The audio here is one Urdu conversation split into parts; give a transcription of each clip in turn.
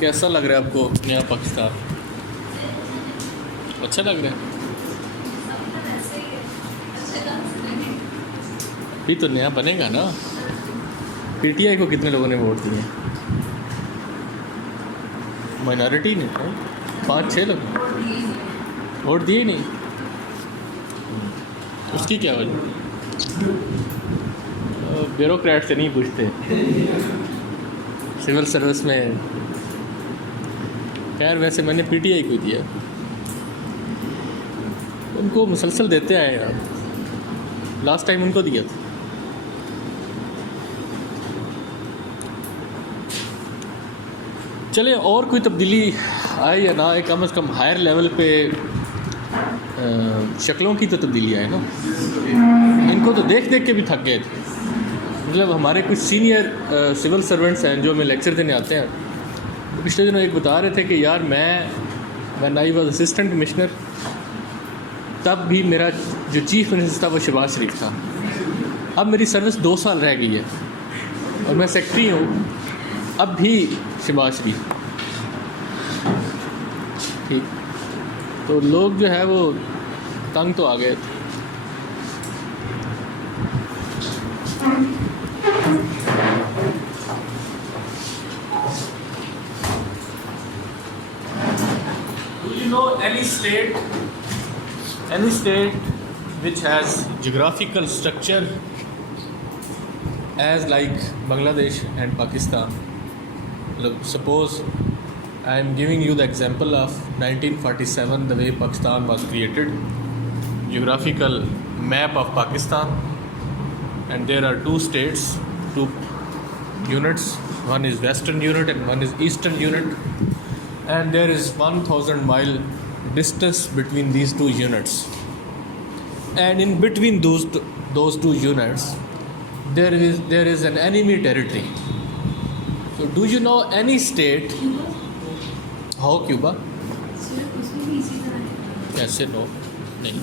کیسا لگ رہا ہے آپ کو نیا پاکستان؟ اچھا لگ رہا ہے؟ ابھی تو نیا بنے گا نا. پی ٹی آئی کو کتنے لوگوں نے ووٹ دیے؟ مائنارٹی نے 5-6 لوگ ووٹ دیے نہیں. اس کی کیا وجہ؟ بیوروکریٹ سے نہیں پوچھتے سول سروس میں. خیر ویسے میں نے پی ٹی آئی کو دیا, ان کو مسلسل دیتے آئے یار. لاسٹ ٹائم ان کو دیا تھا. چلے اور کوئی تبدیلی آئے یا نہ آئے, کم از کم ہائر لیول پہ شکلوں کی تو تبدیلی آئے نا. ان کو تو دیکھ دیکھ کے بھی تھک گئے تھے. مطلب ہمارے کچھ سینئر سول سرونٹس ہیں جو ہمیں لیکچر دینے آتے ہیں, تو پچھلے دنوں ایک بتا رہے تھے کہ یار when I was assistant commissioner, تب بھی میرا جو چیف منسٹر تھا وہ شہباز شریف تھا. اب میری سروس 2 سال رہ گئی ہے اور میں سیکٹری ہوں, اب بھی شہباز شریف. ٹھیک, تو لوگ جو ہے وہ تنگ تو آ گئے تھے. Any state which has geographical structure as like Bangladesh and Pakistan. Suppose I am giving you the example of 1947, the way Pakistan was created. Geographical map of Pakistan, and there are 2 states, 2 units. One is Western unit and one is Eastern unit, and there is 1,000 mile distance between these 2 units, and in between those two units there is an enemy territory. So do you know any state? How Cuba? Kaise no? Nahi.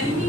enemy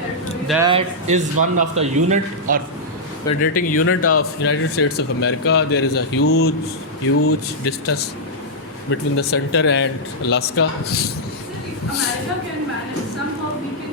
territory. That is one of the unit or federating unit of United States of America. There is a huge distance between the center and Alaska. If America can manage, somehow we can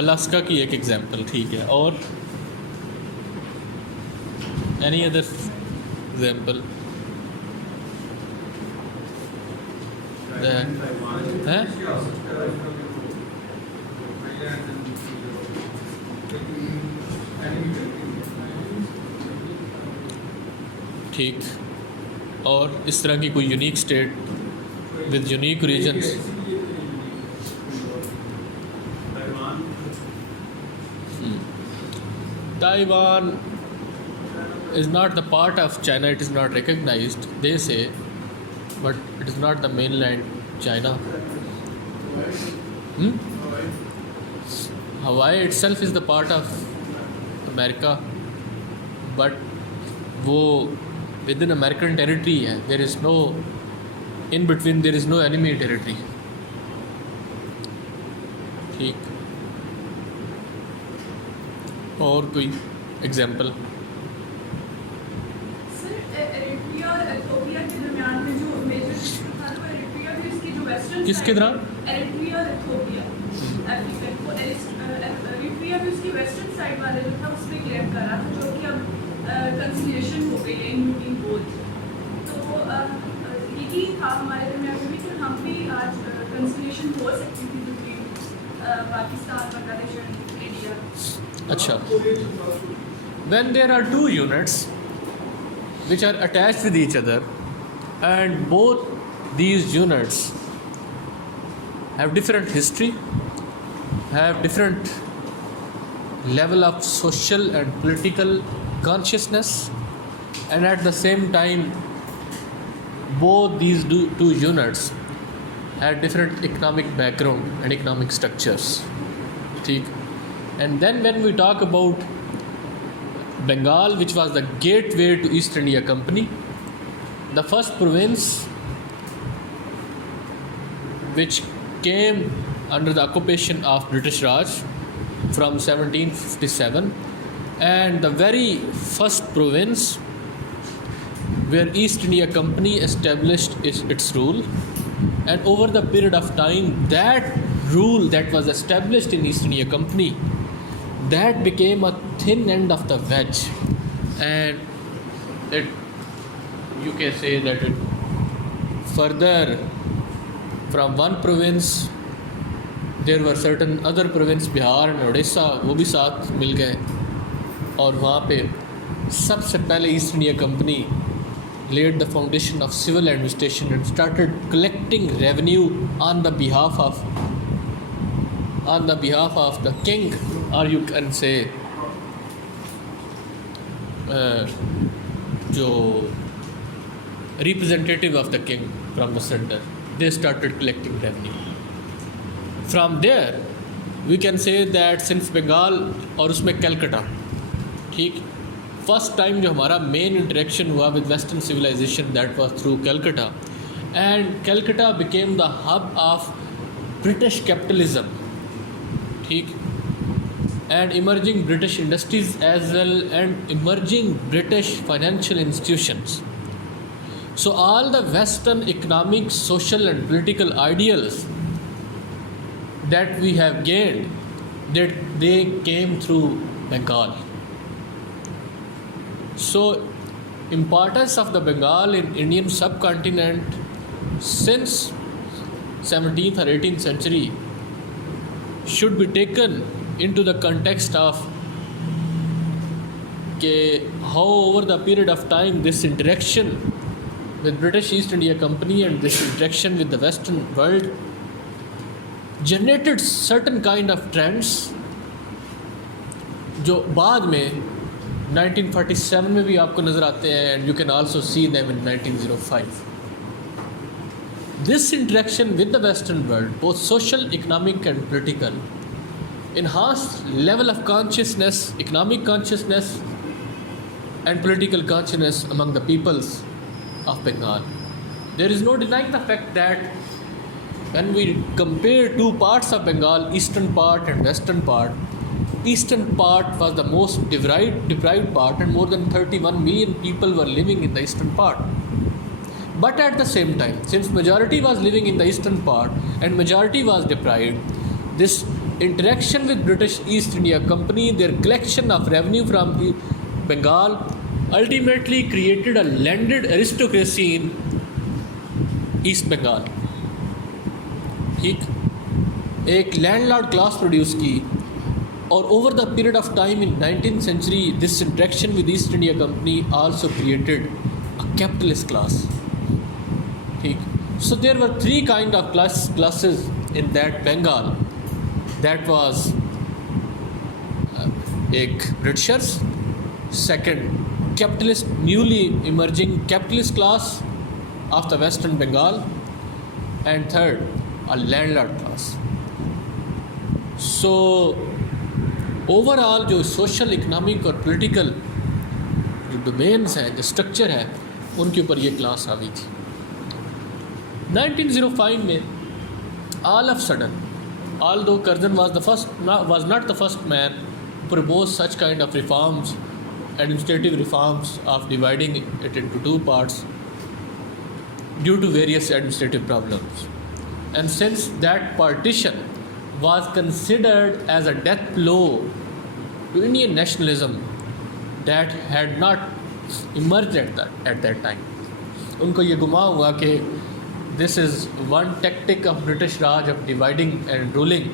Alaska کی ایک ایگزامپل. ٹھیک ہے, اور اینی ادر ایگزامپل؟ ٹھیک, اور اس طرح کی کوئی unique state with unique regions? Taiwan is not the part of China, it is not recognized, they say, but it is not the mainland China. Hawaii itself is the part of America, but wo within American territory hai. There is no in between, there is no enemy territory. ٹھیک, اور کوئی ایگزامپل؟ سر ایریٹریا اور ایتھوپیا کے درمیان میں جو میجر ڈسپیوٹ تھا, وہ ایریٹریا بھی اس کی جو ویسٹرن کس کے درمیان؟ ایریٹریا اور ایتھوپیا افریقہ, وہ ایریٹریا بھی اس کی ویسٹرن سائڈ والے جو تھا اس پہ کلیئر کر رہا تھا, جو کہ اب کنسیلیشن ہو گئی ہے ان بٹوین بوتھ. تو یہی تھا ہمارے درمیان بھی کہ ہم بھی آج کنسیلیشن ہو سکتی تھی بٹوین پاکستان, بنگلہ دیش اور انڈیا. اچھا, when there are 2 units which are attached with each other and both these units have different history, have different level of social and political consciousness, and at the same time both these 2 units have different economic background and economic structures. ٹھیک, and then when we talk about Bengal, which was the gateway to East India Company, the first province which came under the occupation of British Raj, from 1757, and the very first province where East India Company established its rule. And over the period of time, that rule that was established in East India Company, that became a thin end of the wedge, and it, you can say that it further from one province, there were certain other province, Bihar and Orissa, وہ بھی ساتھ مل گئے, اور وہاں پہ سب سے پہلے East India company laid the foundation of civil administration and started collecting revenue on the behalf of the king, or you can say جو representative of the king from the center. They started collecting revenue. From there we can say that since Bengal اور اس میں کلکٹا, ٹھیک, فرسٹ ٹائم جو ہمارا مین انٹریکشن ہوا with western civilisation, that was through Calcutta, and Calcutta became the hub of British capitalism, ٹھیک, and emerging British industries as well and emerging British financial institutions. So all the Western economic, social and political ideals that we have gained, that they came through Bengal. So importance of the Bengal in Indian subcontinent since 17th or 18th century should be taken into the context of how over the period of time this interaction with British East India Company and this interaction with the Western world generated certain kind of trends جو بعد میں 1947 میں بھی آپ کو نظر آتے ہیں, and you can also see them in 1905. This interaction with the Western world, both social, economic and political, enhanced level of consciousness, economic consciousness and political consciousness among the peoples of Bengal. There is no denying the fact that when we compare two parts of Bengal, eastern part and western part, eastern part was the most deprived part, and more than 31 million people were living in the eastern part. But at the same time, since majority was living in the eastern part and majority was deprived, this interaction with British East India Company, their collection of revenue from Bengal, ultimately created a landed aristocracy in East Bengal. ٹھیک, ایک لینڈ لارڈ کلاس پروڈیوس کی, اور over the period of time in 19th century this interaction with East India Company also created a capitalist class. ٹھیک, so there were three kind of classes in that Bengal. That was ایک Britishers, second capitalist, newly emerging capitalist class of the Western Bengal, and third a landlord class. So overall جو social, economic اور political جو domains ہیں, جو structure ہے, ان کے اوپر یہ class آ گئی تھی. 1905 میں all of sudden, although Curzon was not the first man to propose such kind of reforms, administrative reforms of dividing it into two parts due to various administrative problems. And since that partition was considered as a death blow to Indian nationalism that had not emerged at that time, ان کو یہ گما ہوا کہ this is one tactic of British Raj of dividing and ruling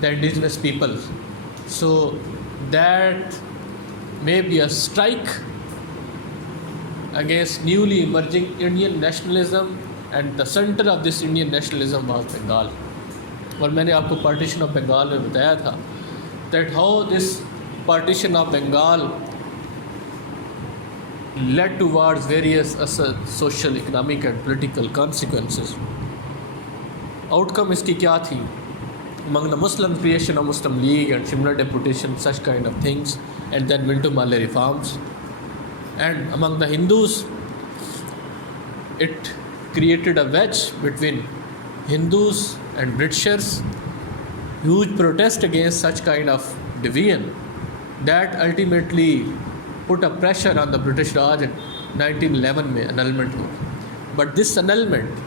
the indigenous people. So that may be a strike against newly emerging Indian nationalism, and the center of this Indian nationalism was Bengal. اور میں نے آپ کو partition of Bengal میں بتایا تھا that how this partition of Bengal led towards various social, economic and political consequences. Outcome اس کی کیا تھی? Among the Muslims, creation of Muslim League and Shimla deputation, such kind of things, and then Minto Male reforms. And among the Hindus, it created a wedge between Hindus and Britishers, huge protest against such kind of division that ultimately put a pressure on the British Raj in 1911 میں annulment who. But this annulment,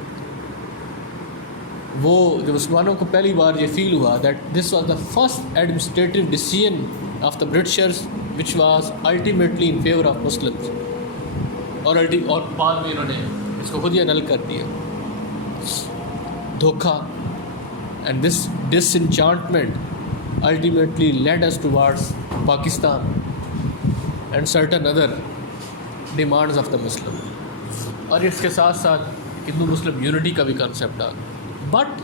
وہ جو مسلمانوں کو پہلی بار یہ فیل ہوا that this was the first administrative decision of the Britishers which was ultimately in favor of Muslims, اور بعد میں انہوں نے اس کو خود ہی انل کر دیا. دھوکہ. And this disenchantment ultimately led us towards Pakistan and certain other demands of the Muslim. اور اس کے ساتھ ساتھ ہندو مسلم یونٹی کا بھی کنسیپٹ آ گیا. بٹ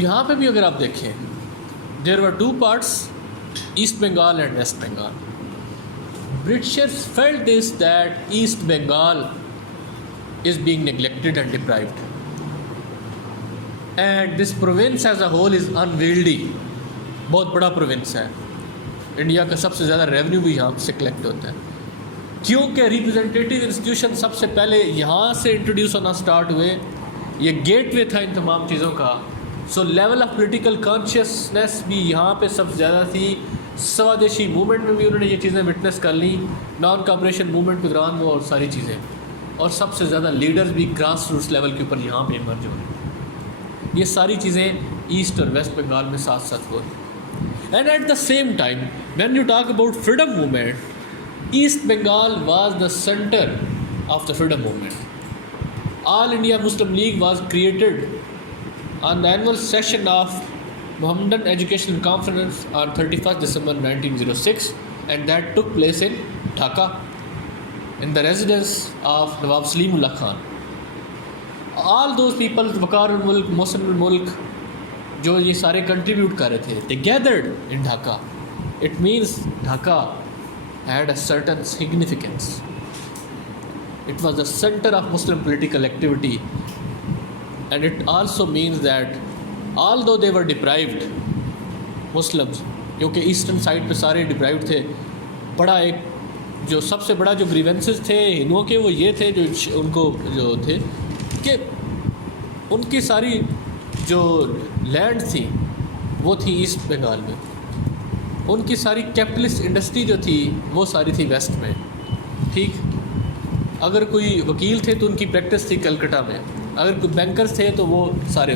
یہاں پہ بھی اگر آپ دیکھیں there were two parts, East Bengal and West Bengal. Britishers felt this that East Bengal is being neglected and deprived, and this province as a whole is unwieldy. بہت بڑا پروونس ہے, انڈیا کا سب سے زیادہ ریونیو بھی یہاں سے کلیکٹ ہوتا ہے, کیونکہ ریپرزنٹیٹیو انسٹیٹیوشن سب سے پہلے یہاں سے انٹروڈیوس ہونا سٹارٹ ہوئے. یہ گیٹ وے تھا ان تمام چیزوں کا. سو لیول آف پولیٹیکل کانشیسنیس بھی یہاں پہ سب سے زیادہ تھی. سوادیشی موومنٹ میں بھی انہوں نے یہ چیزیں وٹنس کر لیں, نان کاپریشن موومنٹ کے دوران وہ اور ساری چیزیں, اور سب سے زیادہ لیڈرز بھی گراس روٹس لیول کے اوپر یہاں پہ ایمرج ہو رہے ہیں. یہ ساری چیزیں ایسٹ اور ویسٹ بنگال میں ساتھ ساتھ ہو رہی ہیں. And at the same time when you talk about freedom movement, East Bengal was the center of the freedom movement. All India Muslim League was created on the annual session of Mohammedan Educational Conference on 31st December 1906, and that took place in Dhaka in the residence of Nawab Salimullah Khan. All those people, Waqar al-Mulk, Mohsin al-Mulk, جو یہ سارے کنٹریبیوٹ کر رہے تھے, they gathered in Dhaka. It means Dhaka had a certain significance. It was the center of Muslim political activity, and it also means that although they were deprived, Muslims, کیونکہ ایسٹرن سائڈ پہ سارے ڈپرائیوڈ تھے, بڑا ایک جو سب سے بڑا جو گریونسز تھے ہندوؤں کے وہ یہ تھے جو ان کو جو تھے کہ ان کی ساری جو لینڈ تھی وہ تھی ایسٹ بنگال میں, ان کی ساری کیپٹلسٹ انڈسٹری جو تھی وہ ساری تھی ویسٹ میں. ٹھیک, اگر کوئی وکیل تھے تو ان کی پریکٹس تھی کلکتہ میں, اگر کوئی بینکرز تھے تو وہ سارے.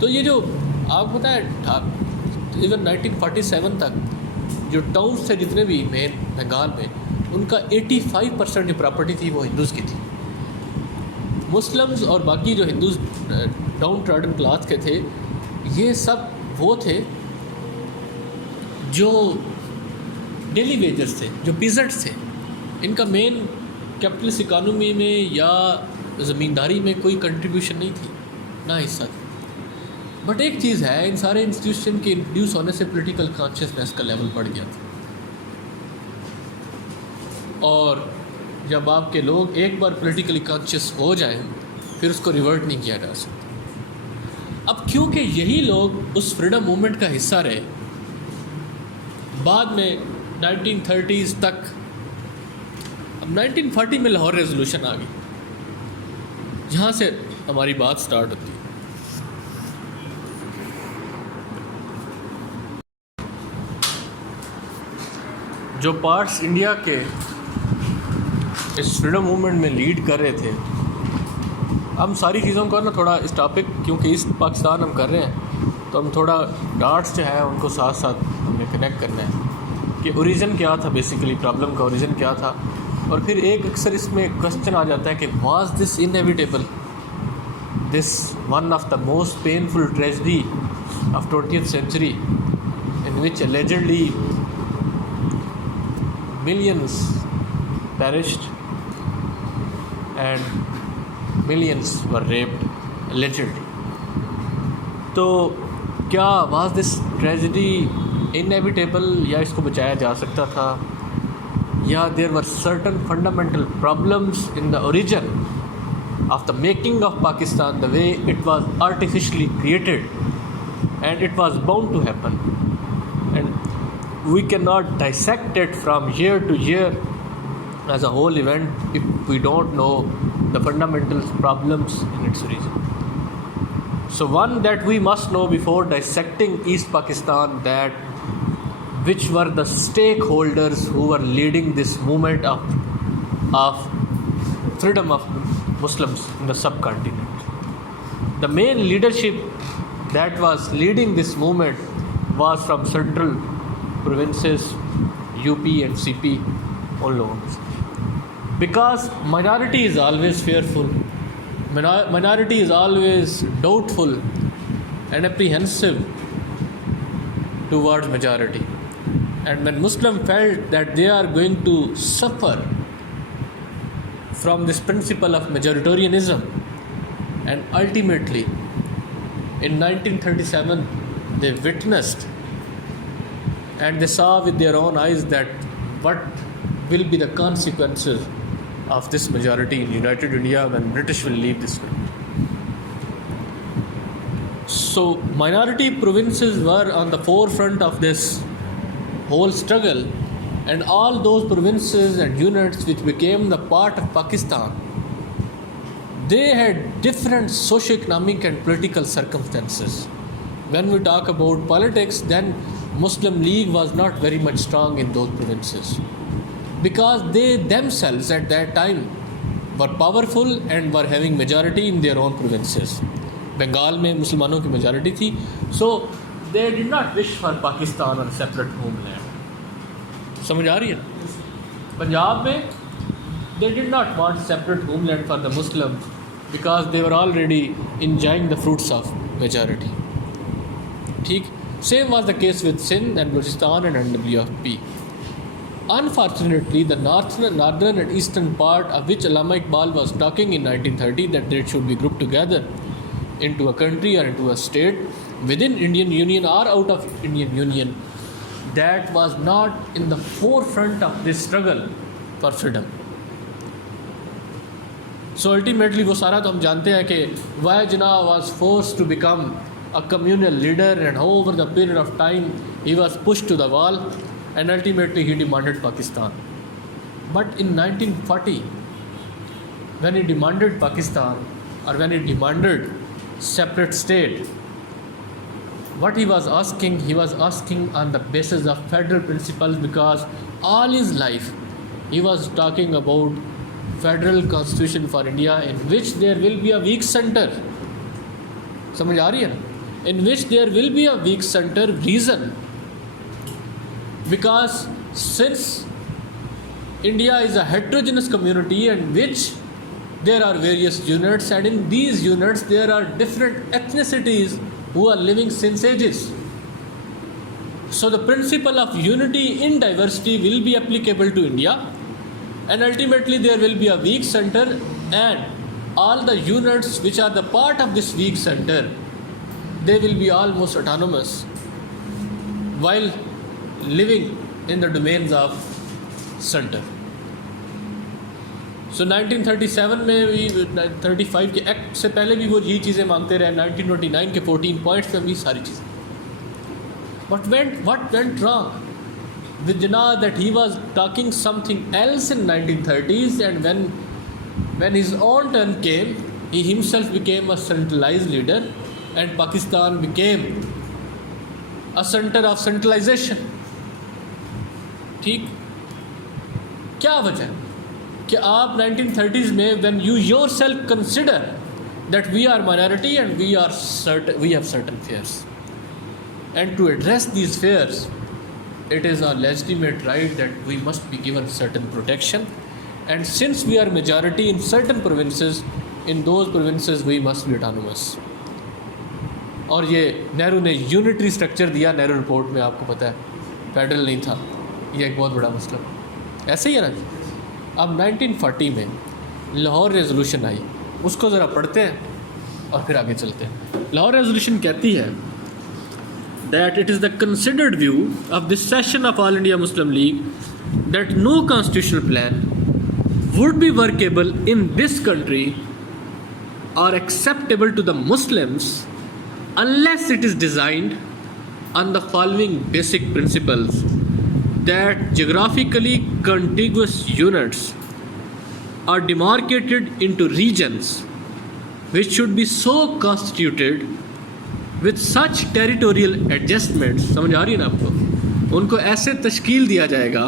تو یہ جو آپ کو بتائیں ایون 1947 تک جو ٹاؤنس تھے جتنے بھی مین بنگال میں, ان کا 85% جو پراپرٹی تھی وہ ہندوز کی تھی. مسلمز اور باقی جو ہندوز ڈاؤن ٹراڈن کلاس کے تھے, یہ سب وہ تھے جو ڈیلی ویجرز تھے, جو پیزنٹس تھے. ان کا مین کیپٹلسٹ اکانومی میں یا زمینداری میں کوئی کنٹریبیوشن نہیں تھی, نہ حصہ تھا. بٹ ایک چیز ہے, ان سارے انسٹیٹیوشن کے انٹروڈیوس ہونے سے پولیٹیکل کانشیسنیس کا لیول بڑھ گیا تھا, اور جب آپ کے لوگ ایک بار پولیٹیکلی کانشیس ہو جائیں پھر اس کو ریورٹ نہیں کیا جا سکتا. اب کیونکہ یہی لوگ اس فریڈم موومنٹ کا حصہ رہے, بعد میں 1930s تک, اب 1940 میں لاہور ریزولوشن آ گئی, جہاں سے ہماری بات سٹارٹ ہوتی ہے. جو پارٹس انڈیا کے اس فریڈم موومنٹ میں لیڈ کر رہے تھے, ہم ساری چیزوں کا نا تھوڑا اس ٹاپک, کیونکہ ایسٹ پاکستان ہم کر رہے ہیں تو ہم تھوڑا ڈارٹس جو ہے ان کو ساتھ ساتھ ہمیں کنیکٹ کرنا ہے کہ اوریجن کیا تھا, بیسیکلی پرابلم کا اوریجن کیا تھا. اور پھر ایک اکثر اس میں کوشچن آ جاتا ہے کہ was this inevitable, this one of the most painful tragedy of 20th century in which allegedly millions perished and millions were raped allegedly. تو کیا واز دس ٹریجڈی انیویٹیبل, یا اس کو بچایا جا سکتا تھا, یا there were certain fundamental problems in the origin of the making of Pakistan, the way it was artificially created and it was bound to happen, and we can not dissect it from year to year as a whole event if we don't know the fundamental problems in its origin. So one that we must know before dissecting East Pakistan, that which were the stakeholders who were leading this movement of freedom of Muslims in the subcontinent. The main leadership that was leading this movement was from central provinces, UP and CP alone. Because minority is always fearful, minority is always doubtful and apprehensive towards majority. And when Muslims felt that they are going to suffer from this principle of majoritarianism, and ultimately in 1937 they witnessed and they saw with their own eyes that what will be the consequences of this majority in United India when British will leave this country. So minority provinces were on the forefront of this whole struggle, and all those provinces and units which became the part of Pakistan, they had different socio-economic and political circumstances. When we talk about politics, then Muslim League was not very much strong in those provinces, because they themselves at that time were powerful and were having majority in their own provinces. Bengal میں مسلمانوں کی majority تھی, so they did not wish for Pakistan or separate homeland. سمجھ آ رہی ہے نا؟ پنجاب میں they did not want separate homeland for the Muslims because they were already enjoying the fruits of majority. ٹھیک. Same was the case with Sindh and Balochistan and NWFP. Unfortunately, the northern and eastern part, of which Allama Iqbal was talking in 1930 that they should be grouped together into a country or into a state within Indian Union or out of Indian Union, that was not in the forefront of this struggle for freedom. So ultimately وہ سارا تو ہم جانتے ہیں کہ Wai Jinnah was forced to become a communal leader, and over the period of time he was pushed to the wall, and ultimately he demanded Pakistan. But in 1940, when he demanded Pakistan, or when he demanded separate state, what he was asking on the basis of federal principles, because all his life he was talking about federal constitution for India in which there will be a weak center. سمجھ آ رہی ہے نا؟ In which there will be a weak center. Reason, because since India is a heterogeneous community in which there are various units, and in these units there are different ethnicities who are living since ages. So the principle of unity in diversity will be applicable to India, and ultimately there will be a weak center, and all the units which are the part of this weak center, they will be almost autonomous while living in the domains of center. So 1937 میں بھی 35 کے ایکٹ سے پہلے بھی وہ یہ چیزیں مانگتے رہے, 1929 کے 14 پوائنٹس میں بھی ساری چیزیں. What went wrong with Jinnah, that he was talking something else in 1930s, and when his own turn came, he himself became a centralized leader, and Pakistan became a center of centralization. ٹھیک. کیا وجہ ہے کہ آپ 1930s میں when you yourself consider that we are minority and we have certain fears, and to address these fears, it is our legitimate right that we must be given certain protection, and since we are majority in certain provinces, in those provinces we must be autonomous. اور یہ نہرو نے یونٹری اسٹرکچر دیا نہرو رپورٹ میں, آپ کو پتہ ہے فیڈرل نہیں تھا, یہ ایک بہت بڑا مسئلہ. ایسے ہی ہے نا جی. اب 1940 میں لاہور ریزولوشن آئی, اس کو ذرا پڑھتے ہیں اور پھر آگے چلتے ہیں. لاہور ریزولوشن کہتی ہے that it is the considered view of this session of All India Muslim League that no constitutional plan would be workable in this country or acceptable to the Muslims unless it is designed on the following basic principles: that geographically contiguous units are demarcated into regions which should be so constituted with such territorial adjustments, سمجھ آ رہی ہے نا آپ کو، ان کو ایسے تشکیل دیا جائے گا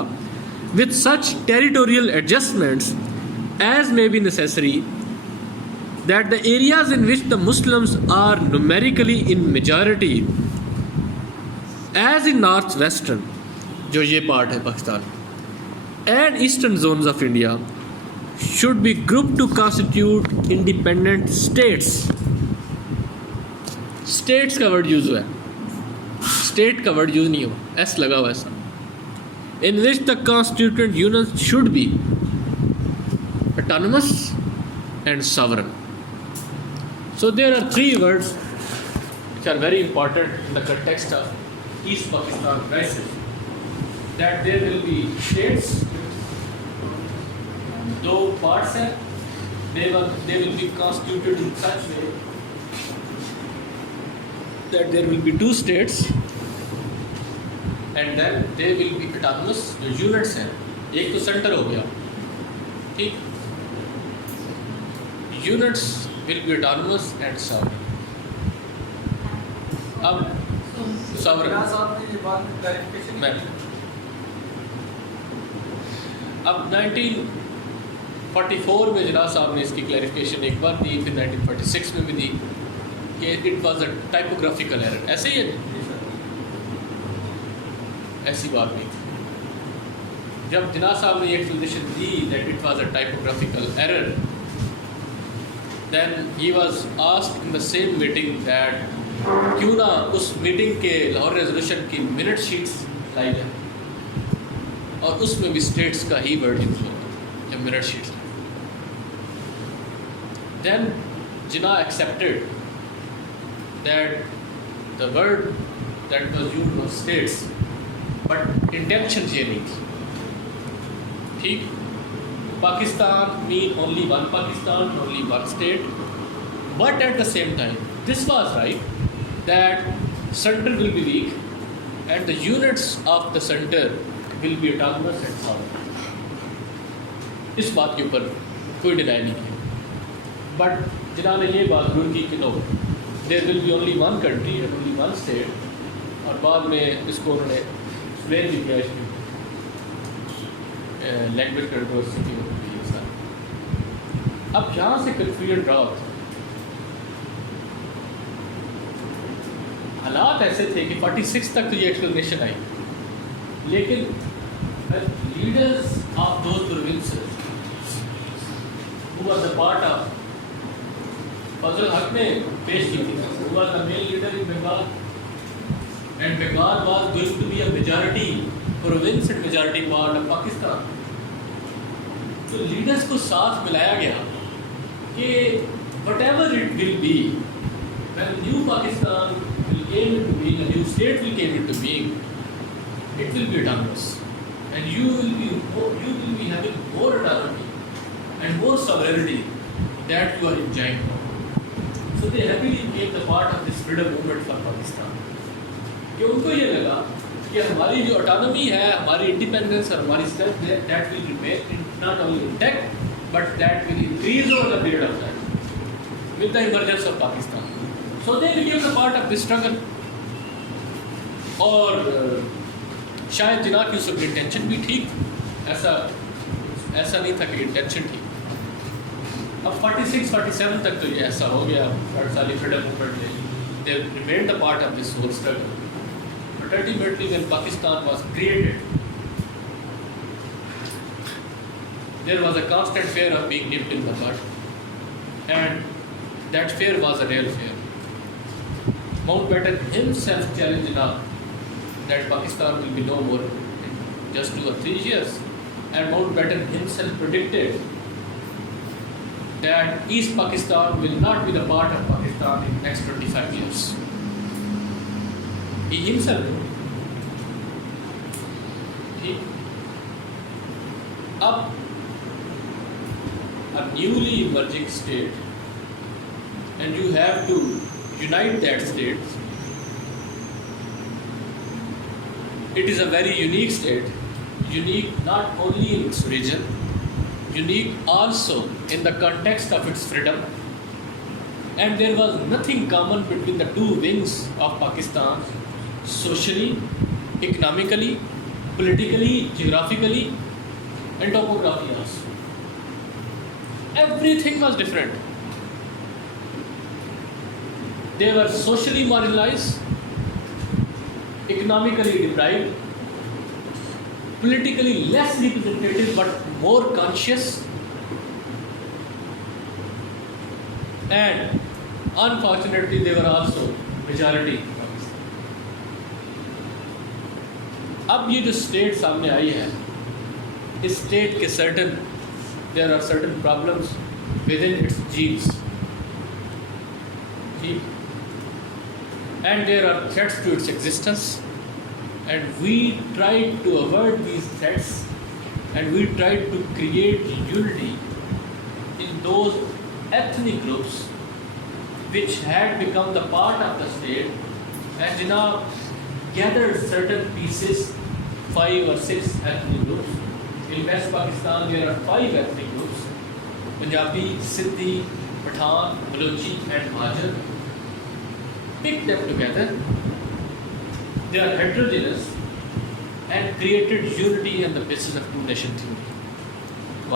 with such territorial adjustments as may be necessary, that the areas in which the Muslims are numerically in majority, as in northwestern, جو یہ پارٹ ہے Pakistan, and eastern zones of India, should be grouped to constitute independent states. States کا ورڈ یوز ہوا ہے, اسٹیٹ کا ورڈ یوز نہیں ہوا, ایس لگا ہوا ایسا. In which the constituent units should be autonomous and sovereign. So there are three words which are very important in the context of East Pakistan crisis. That there will be states, do parts ہیں, they will be constituted in such way that there will be two states, and then they will be autonomous. جو units ہیں, ایک تو سینٹر ہو گیا, ٹھیک, units will be autonomous and sovereign. اب sovereign میں اب 1944 میں جناح صاحب نے اس کی کلیریفیکیشن ایک بار دی, پھر 1946 میں بھی دی کہ it was a typographical error. ایسے ہی ہے, ایسی بات نہیں تھی. جب جناح صاحب نے یہ ایکسپلینیشن دی that it was a typographical error, then he was asked in the same meeting that کیوں نہ اس میٹنگ کے لاہور ریزولوشن کی منٹ شیٹس لائی جائیں, اور اس میں بھی اسٹیٹس کا ہی ورڈ یوز ہوتا ہے minute sheets. Then Jinnah accepted that the word that was used was states, but intention یہ نہیں تھی, ٹھیک. Pakistan mean only one Pakistan, only one state, but at the same time this was right that center will be weak and the units of the center will be autonomous and sovereign. اس بات کے اوپر کوئی ڈینائی نہیں کی, بٹ جنہوں نے یہ بات ضرور کی کہ نو there will be only one country and only one state, اور بعد میں اس کو انہوں نے ایکسپلین بھی کیا, اس کی لینگویج کنٹروورسی ہوتی ہے سارا. اب یہاں سے کنفیوژن ڈرا ہوتا ہے. حالات ایسے تھے کہ 46 تک تو یہ ایکسپلینیشن آئی, لیکن leaders of those provinces who was a part of فضل حق نے پیش کی تھی, who was the main leader in Bengal, and Bengal was going to be a majority province and majority part of Pakistan. تو لیڈرز کو ساتھ ملایا گیا کہ whatever it will be, when new Pakistan will came into being, a new state will came into being, it will be autonomous, and you will be having more autonomy and more sovereignty that you are enjoying now. So they happily became the part of this freedom movement for Pakistan. کہ ان کو یہ لگا کہ ہماری جو اٹانومی ہے, ہماری انڈیپینڈنس اور ہماری self, that will remain not only intact but that will increase over the period of time with the emergence of Pakistan. So they became the part of this struggle. اور شاید جناح کی اس وقت انٹینشن بھی ٹھیک, ایسا نہیں تھا کہ انٹینشن ٹھیک. اب 46-47 تک تو یہ ایسا ہو گیا, 30 سالی فریڈم موومنٹ میں they remained a part of this whole struggle. But ultimately when Pakistan was created, there was a constant fear of being nipped in the bud, and that fear was a real fear. Mountbatten himself challenged Jinnah that Pakistan will be no more in just 2 or 3 years, and Mountbatten himself predicted that East Pakistan will not be the part of Pakistan in the next 25 years. He himself knew. Up a newly emerging state, and you have to unite that state. It is a very unique state, unique not only in its region, unique also in the context of its freedom, and there was nothing common between the two wings of Pakistan, socially, economically, politically, geographically, and topography also. Everything was different. They were socially marginalized, economically deprived, politically less representative but more conscious, and unfortunately they were also majority. اب یہ جو اسٹیٹ سامنے آئی ہے اس اسٹیٹ کے there are certain problems within its genes, and there are threats to its existence, and we tried to avoid these threats, and we tried to create unity in those ethnic groups which had become the part of the state, and now gathered certain pieces, 5 or 6 ethnic groups. In West Pakistan there are 5 ethnic groups: Punjabi, Sindhi, Pathan, Balochi and Majar. Picked them together. They are heterogeneous and created unity on the basis of two-nation theory.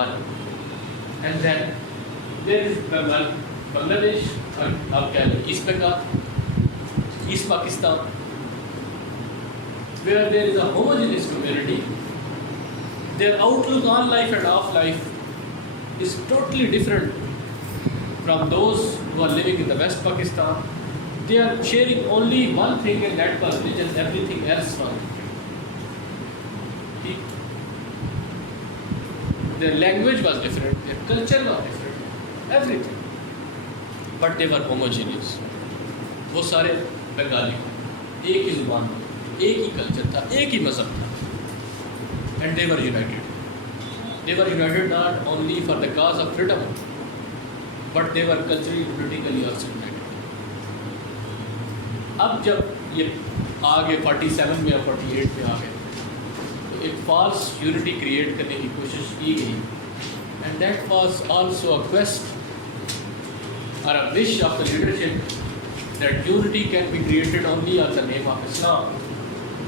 One. And then there is Bangladesh, East Bengal, East Pakistan, where there is a homogeneous community. Their outlook on life and off life is totally different from those who are living in the West Pakistan. They are sharing only one thing, and that was religion. Everything else was different. Their language was different, their culture was different, everything. But they were homogeneous. وہ سارے بنگالی ایک ہی زبان، ایک ہی کلچر تھا، ایک ہی مذہب تھا. And they were united. They were united not only for the cause of freedom, but they were culturally, politically also united. اب جب یہ آگے 47 میں یا 48 میں آ گئے تو ایک فالس یونٹی کریٹ کرنے کی کوشش کی گئی. And that was also a quest or a wish of the leadership that unity can be created only on the name of Islam,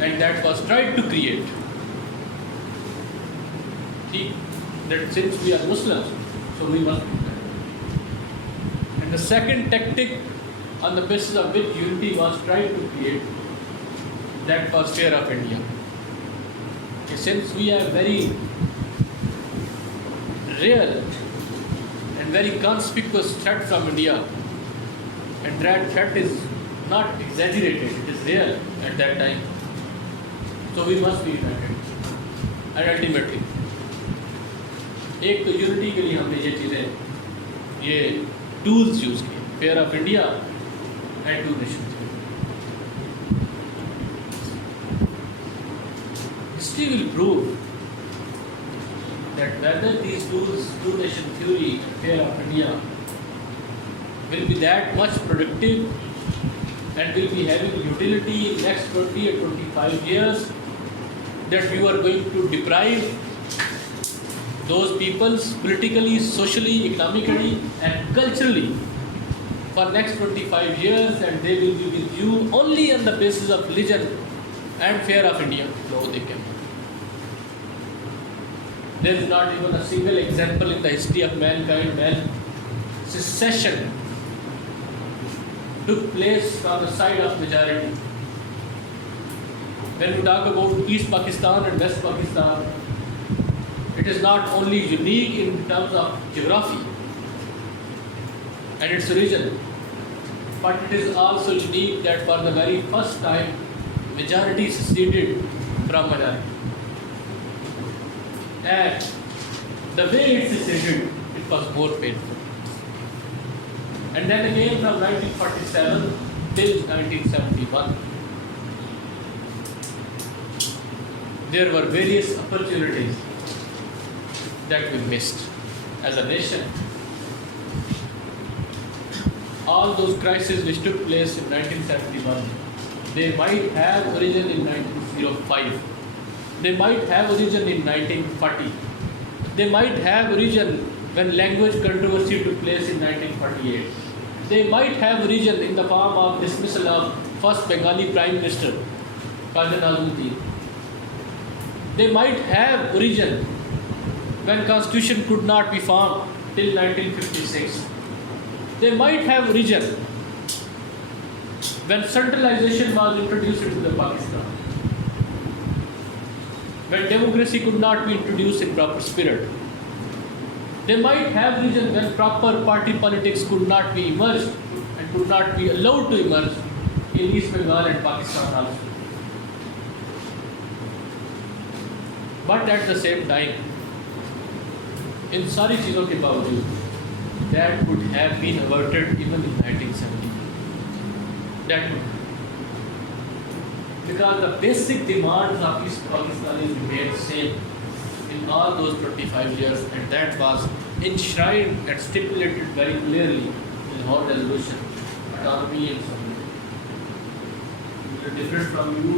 and that was tried to create. That since we are Muslims, so we must be that. And the second tactic on the basis of which unity was tried to create, that was fear of India. Since we have very real and very conspicuous threat from India, and that threat is not exaggerated, it is real at that time, so we must be united. And ultimately ایک تو یونٹی کے لیے ہم نے یہ چیزیں، یہ ٹولز یوز کیے: fear of India and two nation theory. History will prove that whether these tools, two nation theory and fear of India, will be that much productive and will be having utility in next 20 or 25 years, that you are going to deprive those peoples politically, socially, economically and culturally for next 25 years, and they will be with you only on the basis of religion and fear of India. No, they cannot. There is not even a single example in the history of mankind when secession took place from the side of majority. When we talk about East Pakistan and West Pakistan, it is not only unique in terms of geography and its region, but it is also unique that for the very first time majority seceded from minority. And the way it seceded, it was more painful. And then again from 1947 till 1971, there were various opportunities that we missed as a nation. All those crises which took place in 1971, they might have origin in 1905, they might have origin in 1940, they might have origin when language controversy took place in 1948. They might have origin in the form of dismissal of first Bengali Prime Minister, Qazi Nazimuddin. They might have origin when Constitution could not be formed till 1956. They might have origin when centralization was introduced into the Pakistan, when democracy could not be introduced in proper spirit. They might have origin when proper party politics could not be emerged and could not be allowed to emerge in East Bengal and Pakistan also. But at the same time, in ساری چیزوں کے باوجود that would have been averted even in 1970. That would, because the basic demands of East Pakistanis remained same in all those 25 years, and that was enshrined and stipulated very clearly in our resolution, autonomy and sovereignty. Different from you,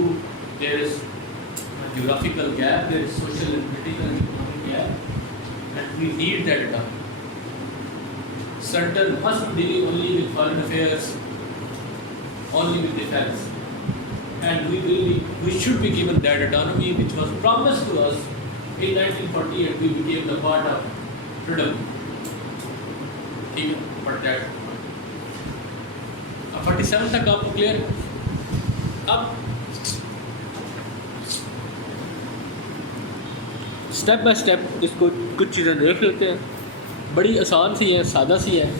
there is a geographical gap, there is social and political and economic gap, and we need that autonomy. Center must be dealing only with foreign affairs, only with defense, and we should be given that autonomy which was promised to us in 1948. We became the part of freedom. ٹھیک ہے, but that 47 تک آپ کو کلیئر ہے. اب اسٹیپ بائی اسٹیپ اس کو کچھ چیزیں دیکھ لیتے ہیں. بڑی آسان سی ہے, سادہ سی ہے.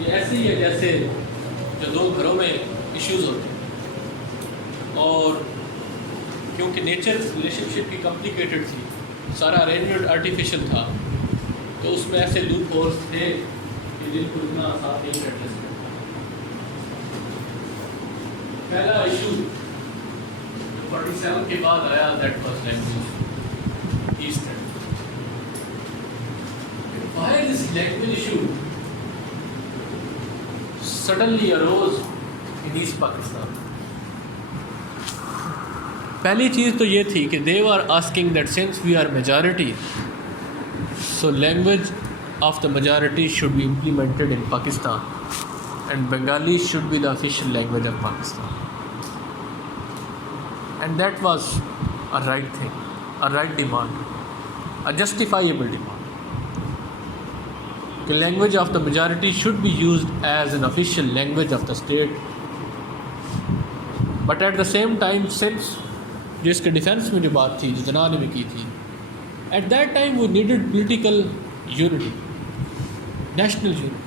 یہ ایسے ہی ہے جیسے جو دو گھروں میں ایشوز ہوتے ہیں, اور کیونکہ نیچر ریلیشن شپ کی کمپلیکیٹڈ تھی, سارا ارینجمنٹ آرٹیفیشیل تھا, تو اس میں ایسے لوپ ہولز تھے کہ جن کو اتنا آسان نہیں ایڈریس کرتا. پہلا ایشو 47 کے بعد آیا, that was language eastern. Why this language issue suddenly arose in East Pakistan? پہلی چیز تو یہ تھی کہ they were asking that since we are majority, so language of the majority should be implemented in Pakistan, and Bengali should be the official language of Pakistan. And that was a right thing, a right demand, a justifiable demand. The language of the majority should be used as an official language of the state. But at the same time, since جو اس کے ڈیفینس میں جو بات تھی, جو جناح نے بھی کی تھی, at that time we needed political unity, national unity.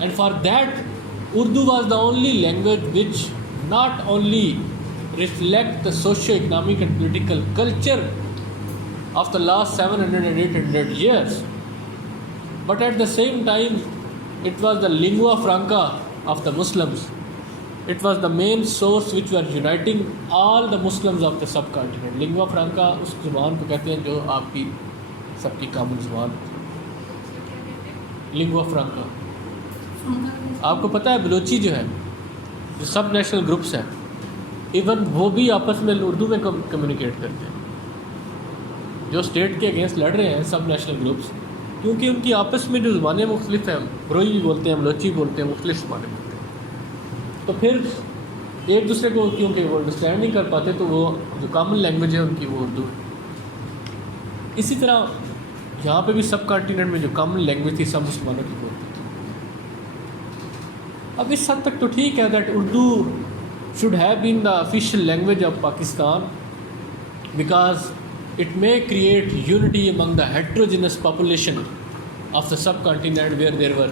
And for that, Urdu was the only language which not only reflect the socio-economic and political culture of the last 700 and 800 years, but at the same time, it was the lingua franca of the Muslims. It was the main source which were uniting all the Muslims of the subcontinent. Lingua franca اس زبان کو کہتے ہیں جو آپ کی سب کی کامن زبان. لنگوا فرانکا. آپ کو پتہ ہے بلوچی جو ہے, جو سب نیشنل گروپس ہیں, ایون وہ بھی آپس میں اردو میں کمیونیکیٹ کرتے ہیں, جو اسٹیٹ کے اگینسٹ لڑ رہے ہیں سب نیشنل گروپس, کیونکہ ان کی آپس میں جو زبانیں مختلف ہیں, بروئی بھی بولتے ہیں, بلوچی بولتے ہیں, مختلف زبانیں بولتے ہیں. تو پھر ایک دوسرے کو کیونکہ وہ انڈرسٹینڈ نہیں کر پاتے, تو وہ جو کامن لینگویج ہے ان کی وہ اردو ہے. اسی طرح یہاں پہ بھی سب کانٹیننٹ میں جو کامن لینگویج تھی سب مسلمانوں کی وہ تھی. اب اس حد تک تو ٹھیک ہے that Urdu should have been the official language of Pakistan, because it may create unity among the heterogeneous population of the subcontinent where there were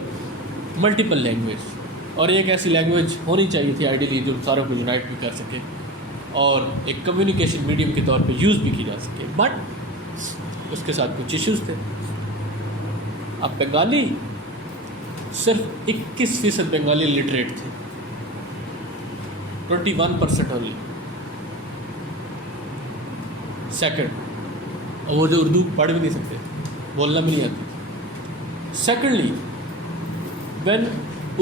multiple languages. اور ایک ایسی لینگویج ہونی چاہیے تھی آئیڈیلی جو ساروں کو یونائٹ بھی کر سکے اور ایک کمیونیکیشن میڈیم کے طور پہ یوز بھی کی جا سکے. بٹ اس کے ساتھ کچھ ایشوز تھے. اب بنگالی صرف 21% بنگالی لٹریٹ تھے, 21% اونلی. سیکنڈ, اور وہ جو اردو پڑھ بھی نہیں سکتے, بولنا بھی نہیں آتی. Secondly, when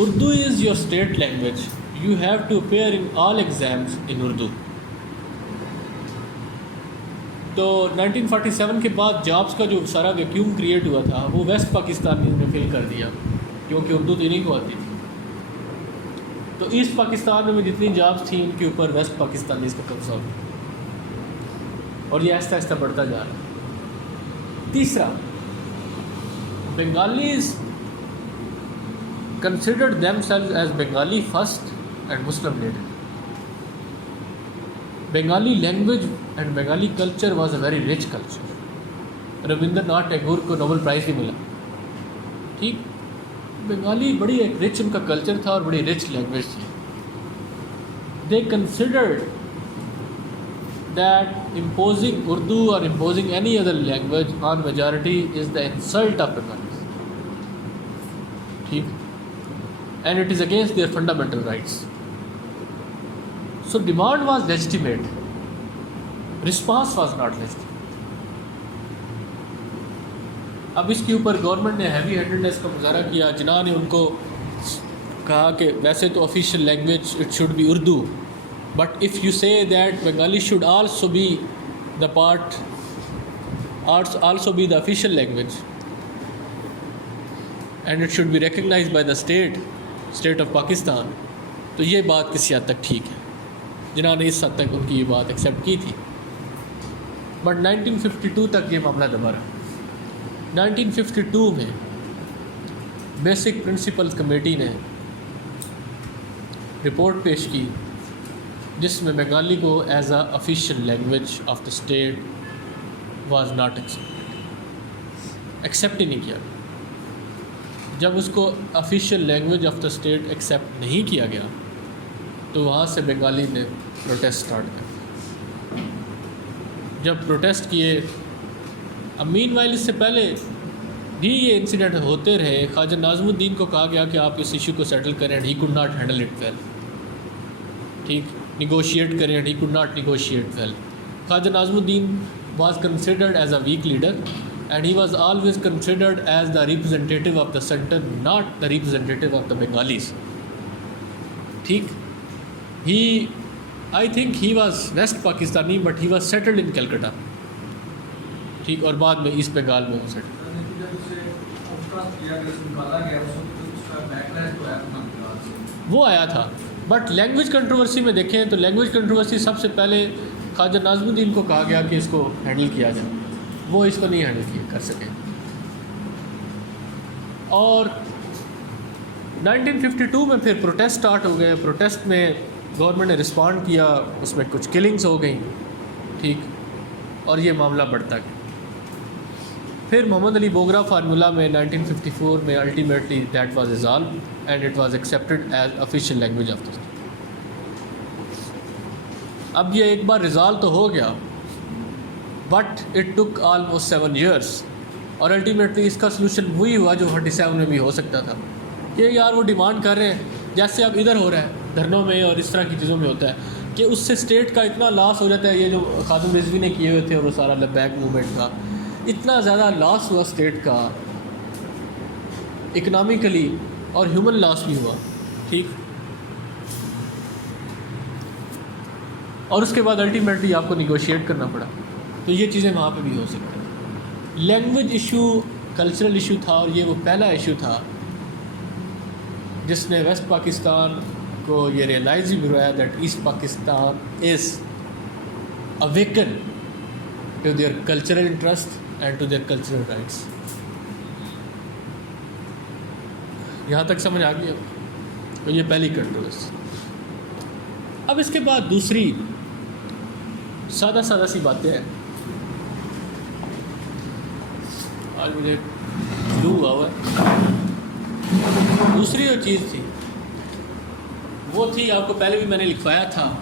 Urdu is your state language, you have to appear in all exams in Urdu. تو 1947 کے بعد جابس کا جو سارا ویکیوم کریٹ ہوا تھا وہ ویسٹ پاکستان نے فل کر دیا. کیونکہ اردو تو انہیں کو آتی تھی. تو ایسٹ پاکستان میں جتنی جابس تھیں ان کے اوپر ویسٹ پاکستانیز کا قبضہ ہو گیا اور یہ آہستہ آہستہ بڑھتا جا رہا ہے. تیسرا, بنگالیز considered themselves as Bengali first and Muslim later. Bengali language and Bengali culture was a very rich culture. Rabindra Nath Tagore کو نوبل پرائز بھی ملا. ٹھیک, بنگالی بڑی ایک رچ ان کا کلچر تھا اور بڑی رچ لینگویج تھی. They considered that imposing Urdu or imposing any other language on majority is the insult of Bengalis. ٹھیک, and it is against their fundamental rights. So demand was legitimate, response was not legitimate. اب اس کے اوپر گورنمنٹ نے ہیوی ہینڈڈنیس کا مظاہرہ کیا. جناح نے ان کو کہا کہ ویسے تو official language it should be Urdu, but if you say that Bengali should also be the part also be the official language and it should be recognised by the state of Pakistan, تو یہ بات کسی حد تک ٹھیک ہے. جنہوں نے اس حد تک ان کی یہ بات ایکسیپٹ کی تھی. بٹ 1952 تک یہ معاملہ دبا رہا. 1952 میں بیسک پرنسپلز کمیٹی نے رپورٹ پیش کی جس میں بنگالی کو as a official language of the state was not accept ہی نہیں کیا. جب اس کو official language of the state accept نہیں کیا گیا تو وہاں سے بنگالی نے پروٹیسٹ اسٹارٹ کیا. جب پروٹیسٹ کیے, اب مین وائل اس سے پہلے بھی یہ انسیڈنٹ ہوتے رہے. خواجہ ناظم الدین کو کہا گیا کہ آپ اس ایشو کو سیٹل کریں, and he could not handle it well. ٹھیک, نیگوشیٹ کریں, and he could not negotiate well. Khawaja Nazimuddin was considered as a weak leader, and he was always considered as the representative of the centre, not the representative of the Bengalis. ٹھیک, he I think he was West Pakistani but he was settled in Calcutta. ٹھیک, اور بعد میں ایسٹ بنگال میں سیٹل. وہ آیا تھا, بٹ لینگویج کنٹروورسی میں دیکھیں تو لینگویج کنٹروورسی سب سے پہلے خواجہ ناظم الدین کو کہا گیا کہ اس کو ہینڈل کیا جائے, وہ اس کو نہیں ہینڈل کر سکے. اور 1952 میں پھر پروٹیسٹ سٹارٹ ہو گئے. پروٹیسٹ میں گورنمنٹ نے رسپونڈ کیا, اس میں کچھ کلنگز ہو گئیں. ٹھیک, اور یہ معاملہ بڑھتا گیا. پھر محمد علی بوگرا فارمولا میں 1954 میں ultimately that was resolve and it was accepted as official language of the state. اب یہ ایک بار ریزالو تو ہو گیا, but it took almost 7 years, اور الٹیمیٹلی اس کا سلوشن وہی ہوا جو 47 میں بھی ہو سکتا تھا. کہ یار وہ ڈیمانڈ کر رہے ہیں جیسے اب ادھر ہو رہا ہے دھرنوں میں اور اس طرح کی چیزوں میں ہوتا ہے کہ اس سے اسٹیٹ کا اتنا لاس ہو جاتا ہے. یہ جو خادم رضوی نے کیے ہوئے تھے اور وہ سارا لیبیک موومنٹ کا اتنا زیادہ لاس ہوا اسٹیٹ کا, اکنامکلی اور ہیومن لاس بھی ہوا. ٹھیک, اور اس کے بعد الٹیمیٹلی آپ کو نیگوشیٹ کرنا پڑا. تو یہ چیزیں وہاں پہ بھی ہو سکتی ہیں. لینگویج ایشو کلچرل ایشو تھا, اور یہ وہ پہلا ایشو تھا جس نے ویسٹ پاکستان کو یہ ریئلائز بھی ہوا that East Pakistan is awaken to their cultural interest and to their cultural rights. یہاں تک سمجھ آ گئی. تو یہ پہلی کنٹروورسی. اب اس کے بعد دوسری سادہ سی باتیں ہیں. آج مجھے فلو ہوا ہوا ہے. دوسری جو چیز تھی وہ تھی, آپ کو پہلے بھی میں نے لکھوایا تھا,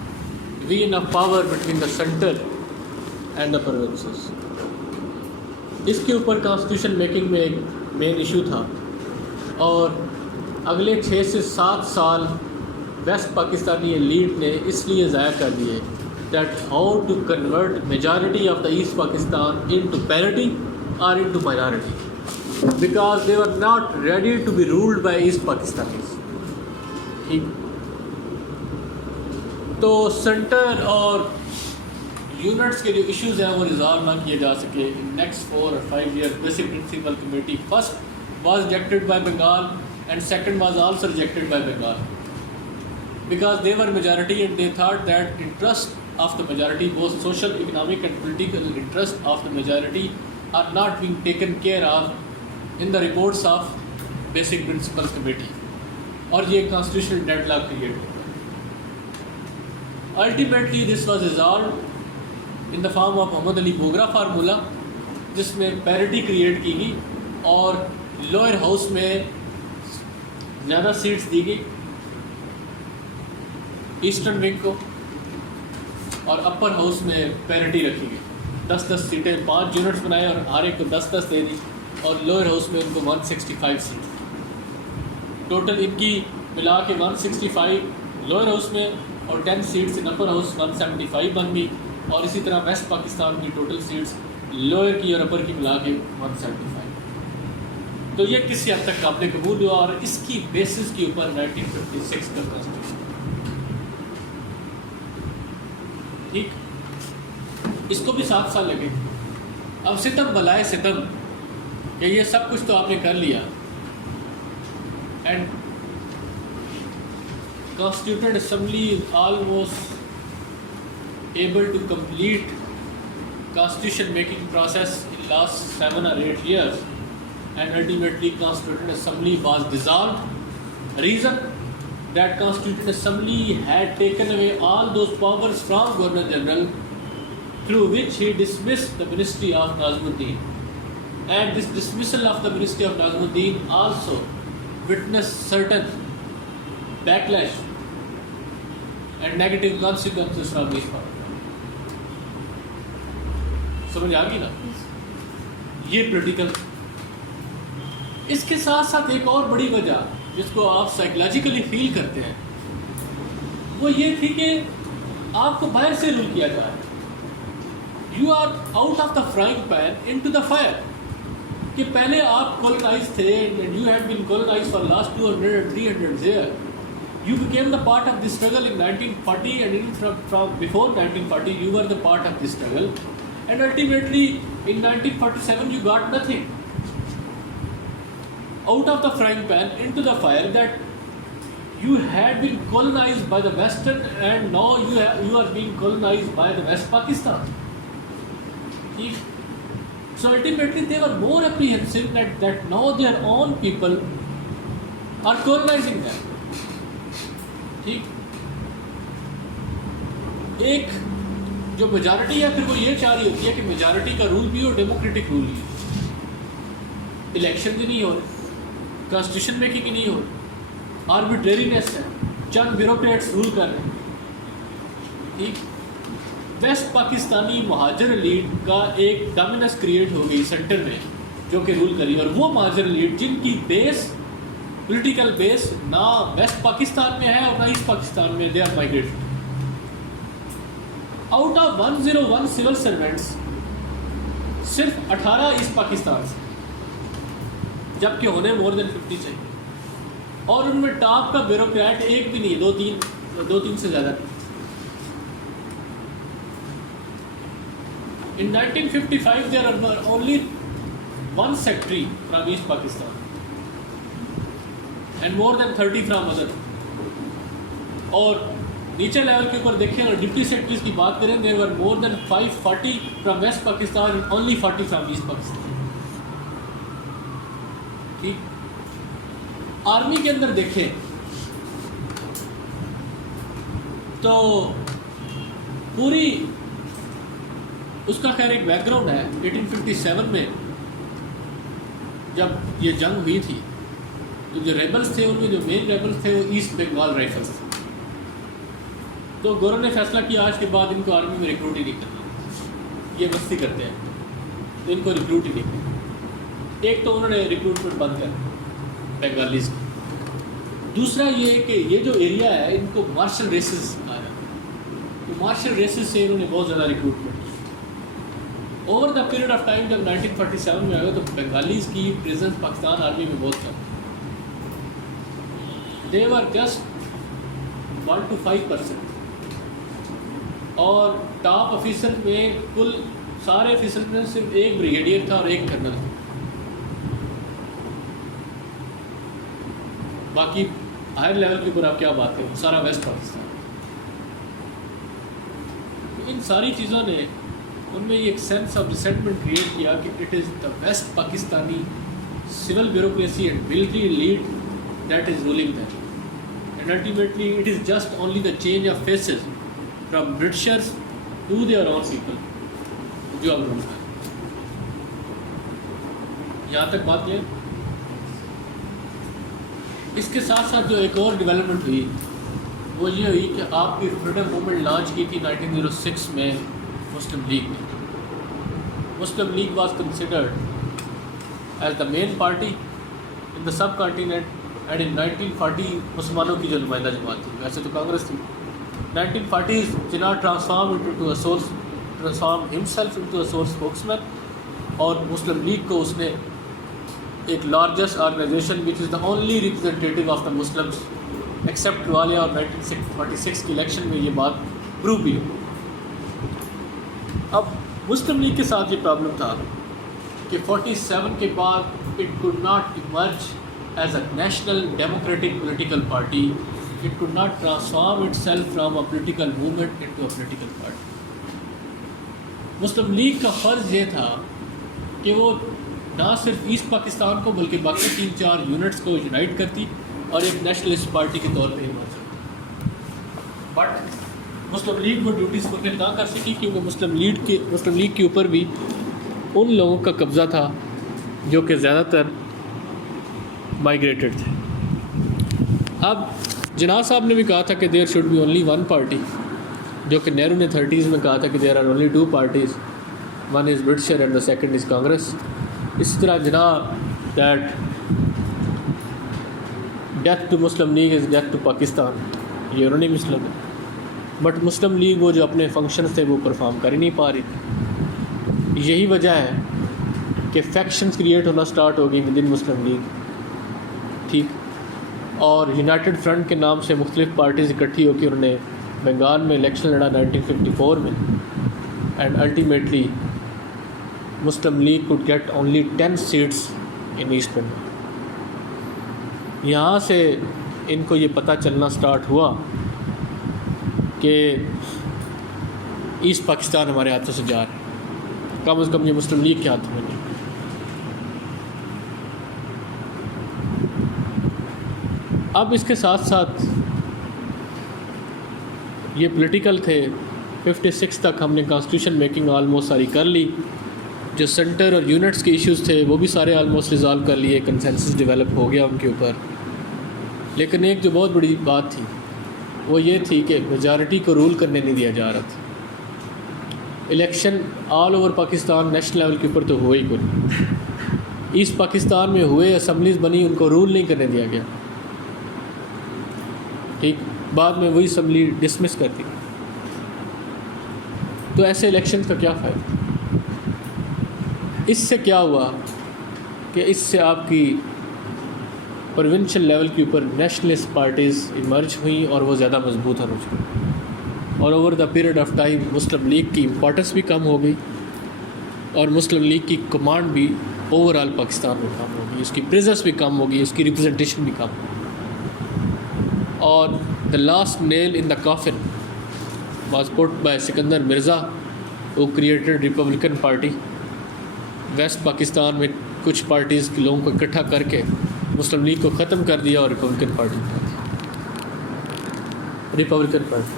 when of power between the centre and the provinces. اس کے اوپر کانسٹیٹیوشن میکنگ میں ایک مین ایشو تھا, اور اگلے 6 سے 7 سال ویسٹ پاکستانی لیڈ نے اس لیے ضائع کر دیے that how to convert majority of the East Pakistan into parity اور into minority, because they are not ready to be ruled by East Pakistanis. ٹھیک, تو سینٹر اور یونٹس کے جو ایشوز ہیں وہ ریزالو نہ کیے جا سکے. Next 4 or 5 years basic principle committee first was rejected by Bengal, and second was also rejected by Bengal because they were majority and they thought that interest of the majority, both social, economic and political interest of the majority are not being taken care of in the reports of Basic Principles Committee اور یہ constitutional deadlock create ہوتا ہے. Ultimately this was resolved in the form of Muhammad Ali Bogra formula جس میں پیرٹی کریٹ کی گئی اور لوئر ہاؤس میں زیادہ سیٹس دی گئی ایسٹرن ونگ کو اور اپر ہاؤس میں پیرٹی رکھی گئی. 10 سیٹیں 5 یونٹس بنائے اور ہر ایک کو 10 دے دی اور لوئر ہاؤس میں ان کو 165 سیٹ. ٹوٹل ان کی ملا کے 165 لوئر ہاؤس میں اور 10 سیٹس ان اپر ہاؤس 175 بن گئی. اور اسی طرح ویسٹ پاکستان کی ٹوٹل سیٹس لوئر کی اور اپر کی ملا کے 175. تو یہ کسی حد تک قابل قبول ہوا اور اس کی بیسس کے اوپر 1956 کا کانسٹیٹیوشن. ٹھیک, اس کو بھی 7 سال لگے. اب ستم بلائے ستم کہ یہ سب کچھ تو آپ نے کر لیا and Constituent Assembly is almost able to complete constitution making process in last 7 or 8 years and ultimately Constituent Assembly was dissolved. Reason that Constituent Assembly had taken away all those powers from Governor General through which he dismissed the Ministry of Nazimuddin, and this dismissal of the Ministry of Nazimuddin also witnessed certain backlash and negative consequences from this part. سمجھ آ گئی نا یہ پولیٹیکل. اس کے ساتھ ساتھ ایک اور بڑی وجہ جس کو آپ سائیکولوجیکلی فیل کرتے ہیں وہ یہ تھی کہ آپ کو باہر سے رول کیا جائے. You are out of the frying pan into the fire. کہ پہلے آپ کولونائز تھے and you had been colonise for last 200 and 300 years. You became the part of this struggle in 1940 and even from before 1940 you were the part of this struggle, and ultimately in 1947 you got nothing. Out of the frying pan into the fire, that you had been colonized by the Western and now you are being colonized by the West Pakistan. So ultimately they were more apprehensive that now their own people are colonizing them. ٹھیک, ایک جو میجارٹی ہے پھر وہ یہ چاہ رہی ہوتی ہے کہ میجارٹی کا رول بھی ہو, ڈیموکریٹک رول بھی ہو. الیکشن بھی نہیں ہو رہے, کانسٹیٹیوشن میکنگ ہی نہیں ہو رہی, آربیٹرینس ہے, چند بیوروکریٹس رول کر رہے ہیں. ٹھیک, ویسٹ پاکستانی مہاجر ایلیٹ کا ایک ڈومیننس کریٹ ہو گئی سینٹر میں جو کہ رول کری, اور وہ مہاجر ایلیٹ جن کی بیس پولیٹیکل بیس نہ ویسٹ پاکستان میں ہے اور نہ ایسٹ پاکستان میں, they are migrated. Out of 101 civil servants صرف 18 ایسٹ پاکستان سے, جبکہ ہونے مور دین 50 چاہیے, اور ان میں ٹاپ کا بیوروکریٹ ایک بھی نہیں, 2-3 سے زیادہ نہیں. In 1955 there were only 1 secretary from East Pakistan and more than 30 from other. اور نیچے لیول کے اوپر دیکھیں اور ڈپٹی سیکرٹریز کی بات کریں, there were more than 540 from West Pakistan and only 40 from East Pakistan. ٹھیک, آرمی کے اندر دیکھیں تو پوری اس کا خیر ایک بیک گراؤنڈ ہے. 1857 میں جب یہ جنگ ہوئی تھی تو جو ریبلز تھے ان میں جو مین ریبلز تھے وہ ایسٹ بنگال رائفلز تھے. تو گورنر نے فیصلہ کیا آج کے بعد ان کو آرمی میں ریکروٹ ہی نہیں کرنا, یہ مستی کرتے ہیں تو ان کو ریکروٹ ہی نہیں کرنا. ایک تو انہوں نے ریکروٹمنٹ بند کر بنگالیز کی. دوسرا یہ کہ یہ جو ایریا ہے ان کو مارشل ریسز آ رہا ہے, تو مارشل ریسز سے انہوں نے بہت زیادہ recruitment. Over the period of time جب 1947 میں آئے تو بنگالیز کی پریزنس پاکستان آرمی میں بہت کم. They were just 1 to 5%. اور ٹاپ آفیسر میں کل سارے آفیسر میں صرف ایک بریگیڈیئر تھا اور ایک کرنل تھا. باقی ہائر لیول کے اوپر آپ کیا بات کریں، سارا ویسٹ پاکستان. ان ساری چیزوں نے ان میں یہ ایک سینس آف ریسنٹمنٹ کریٹ کیا کہ it is the West Pakistani civil bureaucracy and military elite that is ruling them. And ultimately it is just only the change of faces from Britishers to their own people جو اب رول ہے. یہاں تک بات یہ. اس کے ساتھ ساتھ جو ایک اور ڈیولپمنٹ ہوئی وہ یہ ہوئی کہ آپ کی فریڈم موومنٹ لانچ کی تھی 1906 میں مسلم لیگ نے. Muslim League was considered as the main party in the subcontinent and in 1940 مسلمانوں کی جو نمائندہ جماعت تھی. ویسے تو کانگریس تھی. 1940s Jinnah transformed himself into a sole spokesman اور مسلم لیگ کو اس نے ایک largest organisation which is the only representative of the Muslims except والیا اور 1946 کی الیکشن میں یہ بات پروو بھی ہوئی. اب مسلم لیگ کے ساتھ یہ پرابلم تھا کہ 47 کے بعد it could not emerge as a national democratic political party. It could not transform itself from a political movement into a political party. Muslim league کا فرض یہ تھا کہ وہ نہ صرف ایسٹ پاکستان کو بلکہ باقی 3-4 یونٹس کو یونائٹ کرتی اور ایک نیشنلسٹ پارٹی کے طور پہ ایمرج کرتی. بٹ مسلم لیگ وہ ڈیوٹیز فلفل نہ کر سکی کیونکہ مسلم لیگ کے اوپر بھی ان لوگوں کا قبضہ تھا جو کہ زیادہ تر مائیگریٹڈ تھے. اب جناح صاحب نے بھی کہا تھا کہ there should be only one party, جو کہ نہرو نے 30s میں کہا تھا کہ there are only 2 parties, one is Britisher and the second is Congress. اسی طرح Jinnah that death to Muslim League is death to Pakistan, یہ انہوں نے مسلم ہے. بٹ مسلم لیگ وہ جو اپنے فنکشنز تھے وہ پرفارم کر ہی نہیں پا رہی تھی. یہی وجہ ہے کہ فیکشنز کریٹ ہونا سٹارٹ ہو گئی ود ان مسلم لیگ. ٹھیک. اور یونائٹڈ فرنٹ کے نام سے مختلف پارٹیز اکٹھی ہو کے انہوں نے بنگال میں الیکشن لڑا 1954 میں. And ultimately Muslim League could get only 10 seats in East Bengal. یہاں سے ان کو یہ پتہ چلنا سٹارٹ ہوا کہ ایسٹ پاکستان ہمارے ہاتھوں سے جا رہا ہے، کم از کم یہ مسلم لیگ کے ہاتھوں میں نہیں. اب اس کے ساتھ ساتھ یہ پولیٹیکل تھے. 56 تک ہم نے کانسٹیٹیوشن میکنگ آلموسٹ ساری کر لی. جو سینٹر اور یونٹس کے ایشوز تھے وہ بھی سارے آلموسٹ ریزالو کر لیے، کنسنسس ڈیولپ ہو گیا ان کے اوپر. لیکن ایک جو بہت بڑی بات تھی وہ یہ تھی کہ میجارٹی کو رول کرنے نہیں دیا جا رہا تھا. Election all over Pakistan national level کے اوپر تو ہوئے ہی کوئی. ایسٹ پاکستان میں ہوئے اسمبلیز بنی، ان کو رول نہیں کرنے دیا گیا. ٹھیک. بعد میں وہی اسمبلی ڈسمس کر دی. تو ایسے الیکشن کا کیا فائدہ؟ اس سے کیا ہوا کہ اس سے آپ کی پروونشل لیول کے اوپر نیشنلسٹ پارٹیز ایمرج ہوئیں اور وہ زیادہ مضبوط ہو چکی. اور over the period of time Muslim league کی امپورٹنس بھی کم ہو گئی اور مسلم لیگ کی کمانڈ بھی اوور آل پاکستان میں کم ہوگی، اس کی پریزنس بھی کم ہوگی، اس کی ریپرزنٹیشن بھی کم ہوگی. اور the last nail in the coffin was put by Sikandar Mirza who created Republican Party. West Pakistan میں کچھ پارٹیز کے لوگوں کو اکٹھا کر کے مسلم لیگ کو ختم کر دیا اور ریپبلکن پارٹی بنا دی. ریپبلکن پارٹی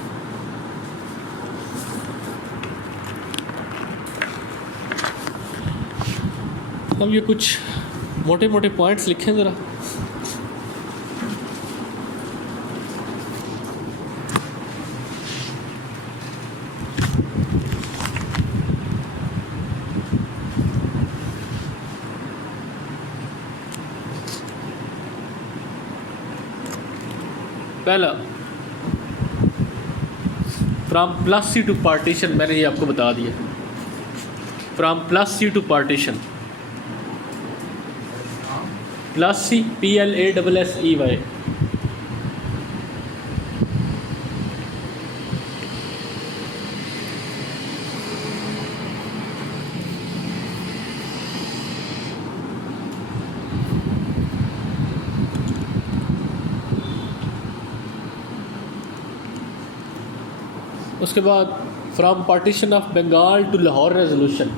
ہم یہ کچھ موٹے موٹے پوائنٹس لکھیں ذرا. پہلا، from Plassey to partition, میں نے یہ آپ کو بتا دیا. From Plassey to partition, Plassey PLASSEY، اس کے بعد from partition of Bengal to Lahore resolution.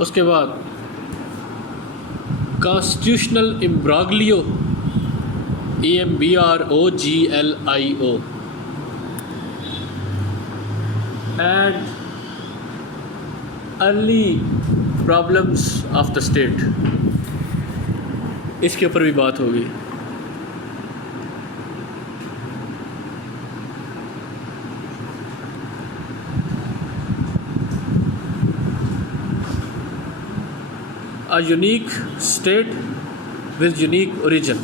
اس کے بعد constitutional imbroglio EMBROGLIO and early problems of the state, اس کے اوپر بھی بات ہوگی. A unique state with unique origin.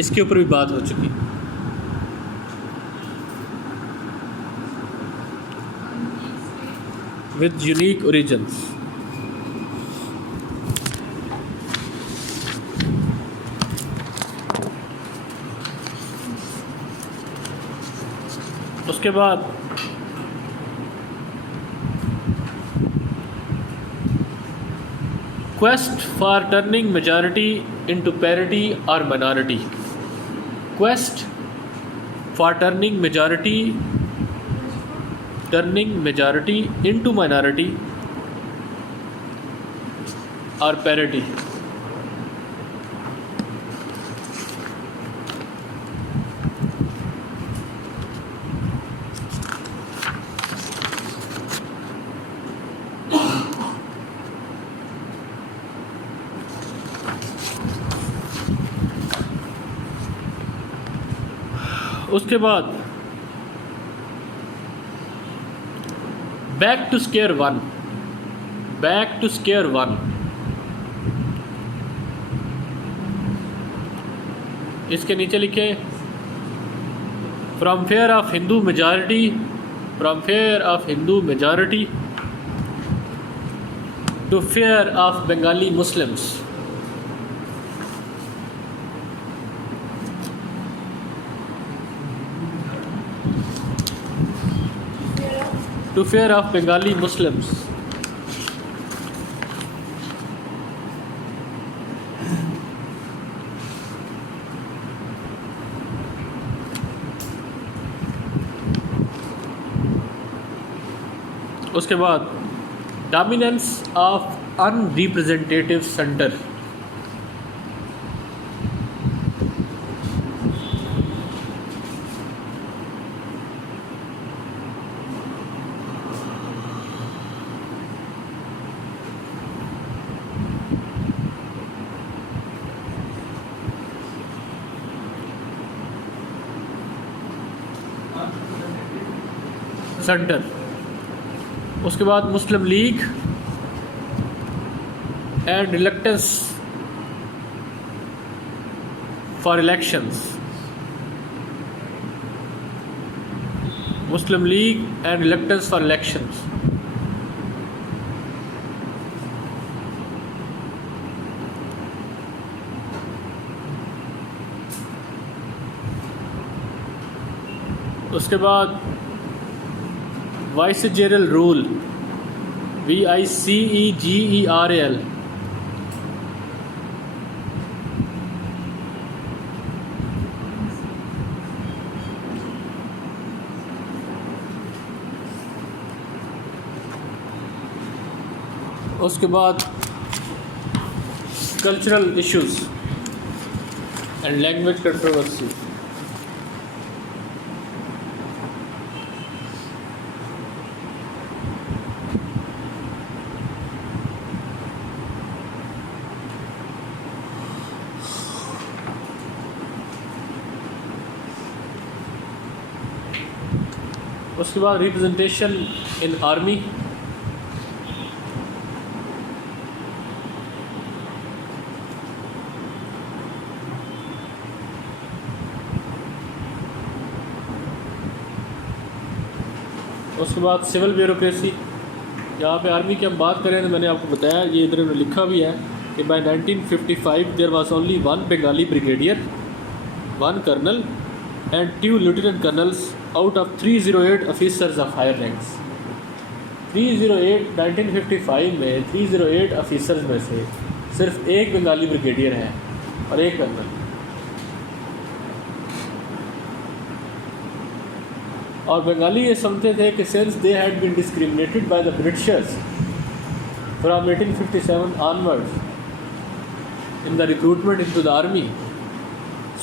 اس کے اوپر بھی بات ہو چکی. with unique origins. اس کے بعد quest for turning majority into parity or minority. Quest for turning majority into minority or parity. اس کے بعد بیک ٹو اسکیئر ون. اس کے نیچے لکھے from fear of Hindu majority to fear of Bengali Muslims. To fear of Bengali Muslims. اس کے بعد dominance of unrepresentative center. Centre. اس کے بعد Muslim League and reluctance for elections. Muslim League and reluctance for elections. اس کے بعد وائسجرل رول VICEGERAL. اس کے بعد cultural issues and language controversy. اس کے بعد ریپرزنٹیشن ان آرمی. اس کے بعد سول بیوروکریسی. یہاں پہ آرمی کی ہم بات کریں تو میں نے آپ کو بتایا، یہ ادھر لکھا بھی ہے کہ by 1955 there was only 1 Bengali brigadier, 1 colonel and 2 lieutenant colonels out of 308 officers of higher ranks. 1955 میں 308 آفیسرز میں سے صرف 1 بنگالی بریگیڈیئر ہے اور 1 کرنل۔ اور بنگالی یہ سمجھتے تھے کہ since they had been discriminated by the Britishers from 1857 onward in the recruitment into the army,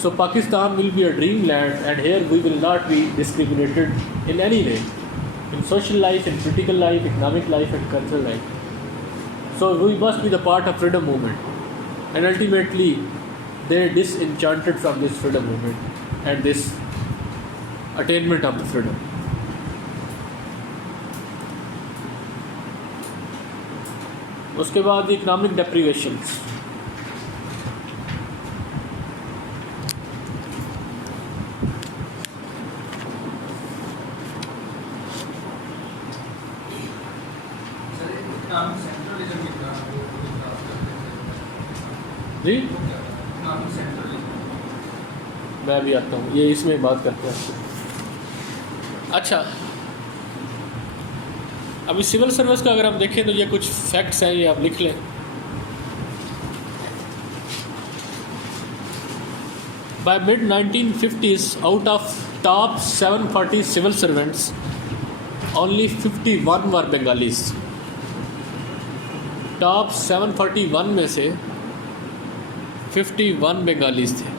so Pakistan will be a dream land and here we will not be discriminated in any way, in social life, in political life, economic life and cultural life. So we must be the part of freedom movement, and ultimately they disenchanted from this freedom movement and this attainment of the freedom. اس کے بعد economic deprivations. جی میں بھی آتا ہوں، یہ اس میں بات کرتے ہیں۔ اچھا، ابھی سول سروس کا اگر ہم دیکھیں تو یہ کچھ فیکٹس ہیں، یہ آپ لکھ لیں۔ By mid 1950s out of top 740 civil servants only 51 were Bengalis. Top 741 میں سے 51 بنگالیز تھے۔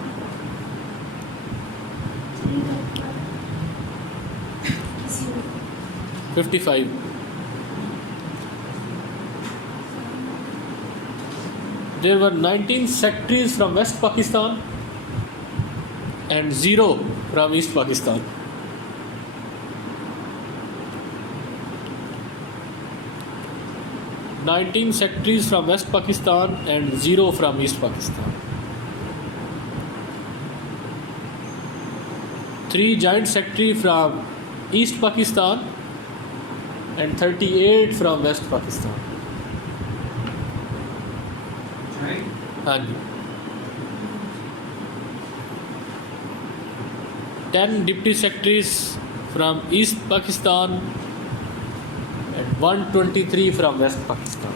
There were 19 secretaries from West Pakistan and 0 from East Pakistan. "19 secretaries from West Pakistan and 0 from East Pakistan. 3 joint secretary from East Pakistan and 38 from West Pakistan." ہاں جی، 10 deputy secretaries from East Pakistan and 123 from West Pakistan.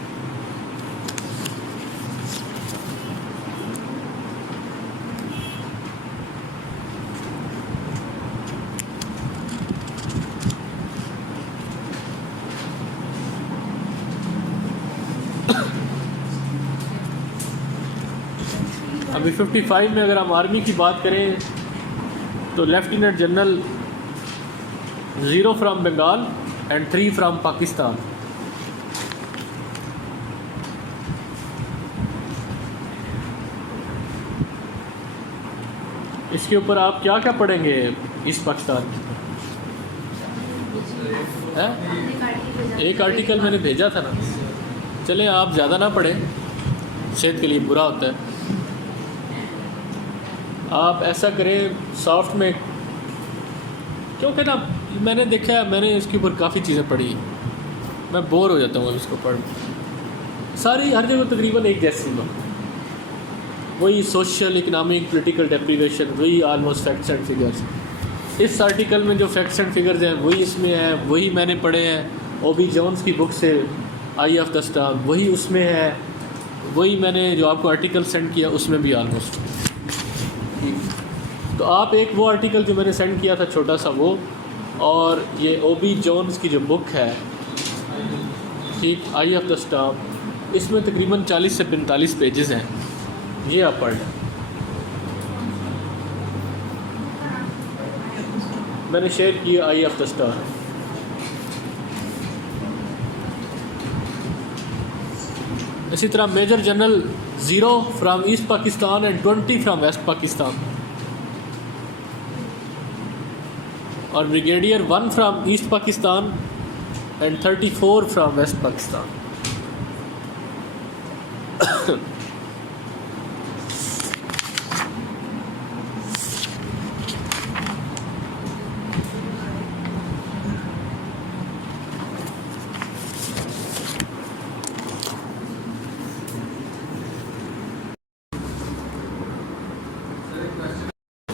ابھی 55 میں اگر ہم آرمی کی بات کریں تو lieutenant general 0 from Bengal and 3 from Pakistan. اس کے اوپر آپ کیا کیا پڑھیں گے اس پاکستان کی؟ ایک آرٹیکل میں نے بھیجا تھا نا، چلیں آپ زیادہ نہ پڑھیں، صحت کے لیے برا ہوتا ہے۔ آپ ایسا کریں سافٹ میں، کیونکہ نا میں نے دیکھا ہے، میں نے اس کے اوپر کافی چیزیں پڑھی، میں بور ہو جاتا ہوں اس کو پڑھ، ساری ہر جگہ تقریباً ایک جیسی ہوں، وہی سوشل اکنامک پولیٹیکل ڈیپریویشن، وہی آلموسٹ فیکٹس اینڈ فگرس۔ اس آرٹیکل میں جو فیکٹس اینڈ فگرز ہیں وہی اس میں ہیں، وہی میں نے پڑھے ہیں او بی جونز کی بک سے، آئی آف دا اسٹار، وہی اس میں ہے، وہی میں نے جو آپ کو آرٹیکل سینڈ کیا اس میں بھی آلموسٹ۔ تو آپ ایک وہ آرٹیکل جو میں نے سینڈ کیا تھا چھوٹا سا وہ، اور یہ او بی جونز کی جو بک ہے ٹھیک، آئی آف دا اسٹار، اس میں تقریباً 40 سے 45 پیجز ہیں، یہ آپ پڑھ لیں۔ میں نے شیئر کیا آئی آف دا اسٹار۔ اسی طرح major general 0 from East Pakistan and 20 from West Pakistan, اور brigadier 1 from East Pakistan and 34 from West Pakistan.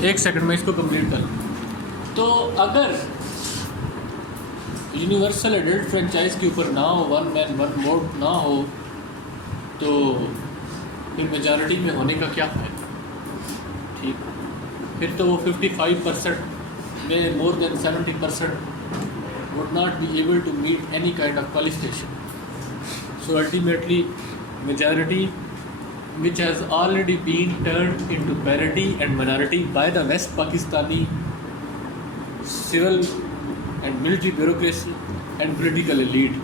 ایک سیکنڈ میں اس کو کمپلیٹ کر لوں. تو اگر یونیورسل ایڈلٹ فرینچائز کے اوپر نہ ہو, ون مین ون ووٹ نہ ہو, تو پھر میجارٹی میں ہونے کا کیا فائدہ؟ ٹھیک, پھر تو وہ 55% میں مور دین 70% would not be able to meet any kind of qualification. So ultimately majority, which has already been turned into parity and minority by the West Pakistani civil and military bureaucracy and political elite,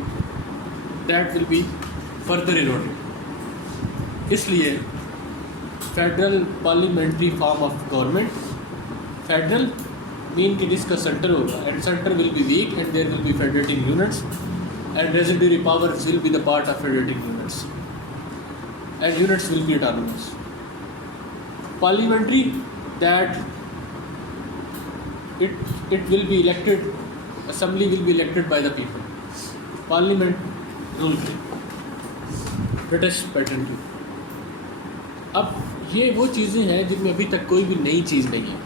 that will be further eroded. اس لیے federal parliamentary form of government, federal mean کہ جس کا سینٹر ہوگا, and centre will be weak and there will be federating units and residuary powers will be the part of federating units and units will be autonomous. Parliamentary that it will be elected, assembly will be elected by the people, parliament rule British pattern کی. اب یہ وہ چیزیں ہیں جن میں ابھی تک کوئی بھی نئی چیز نہیں ہے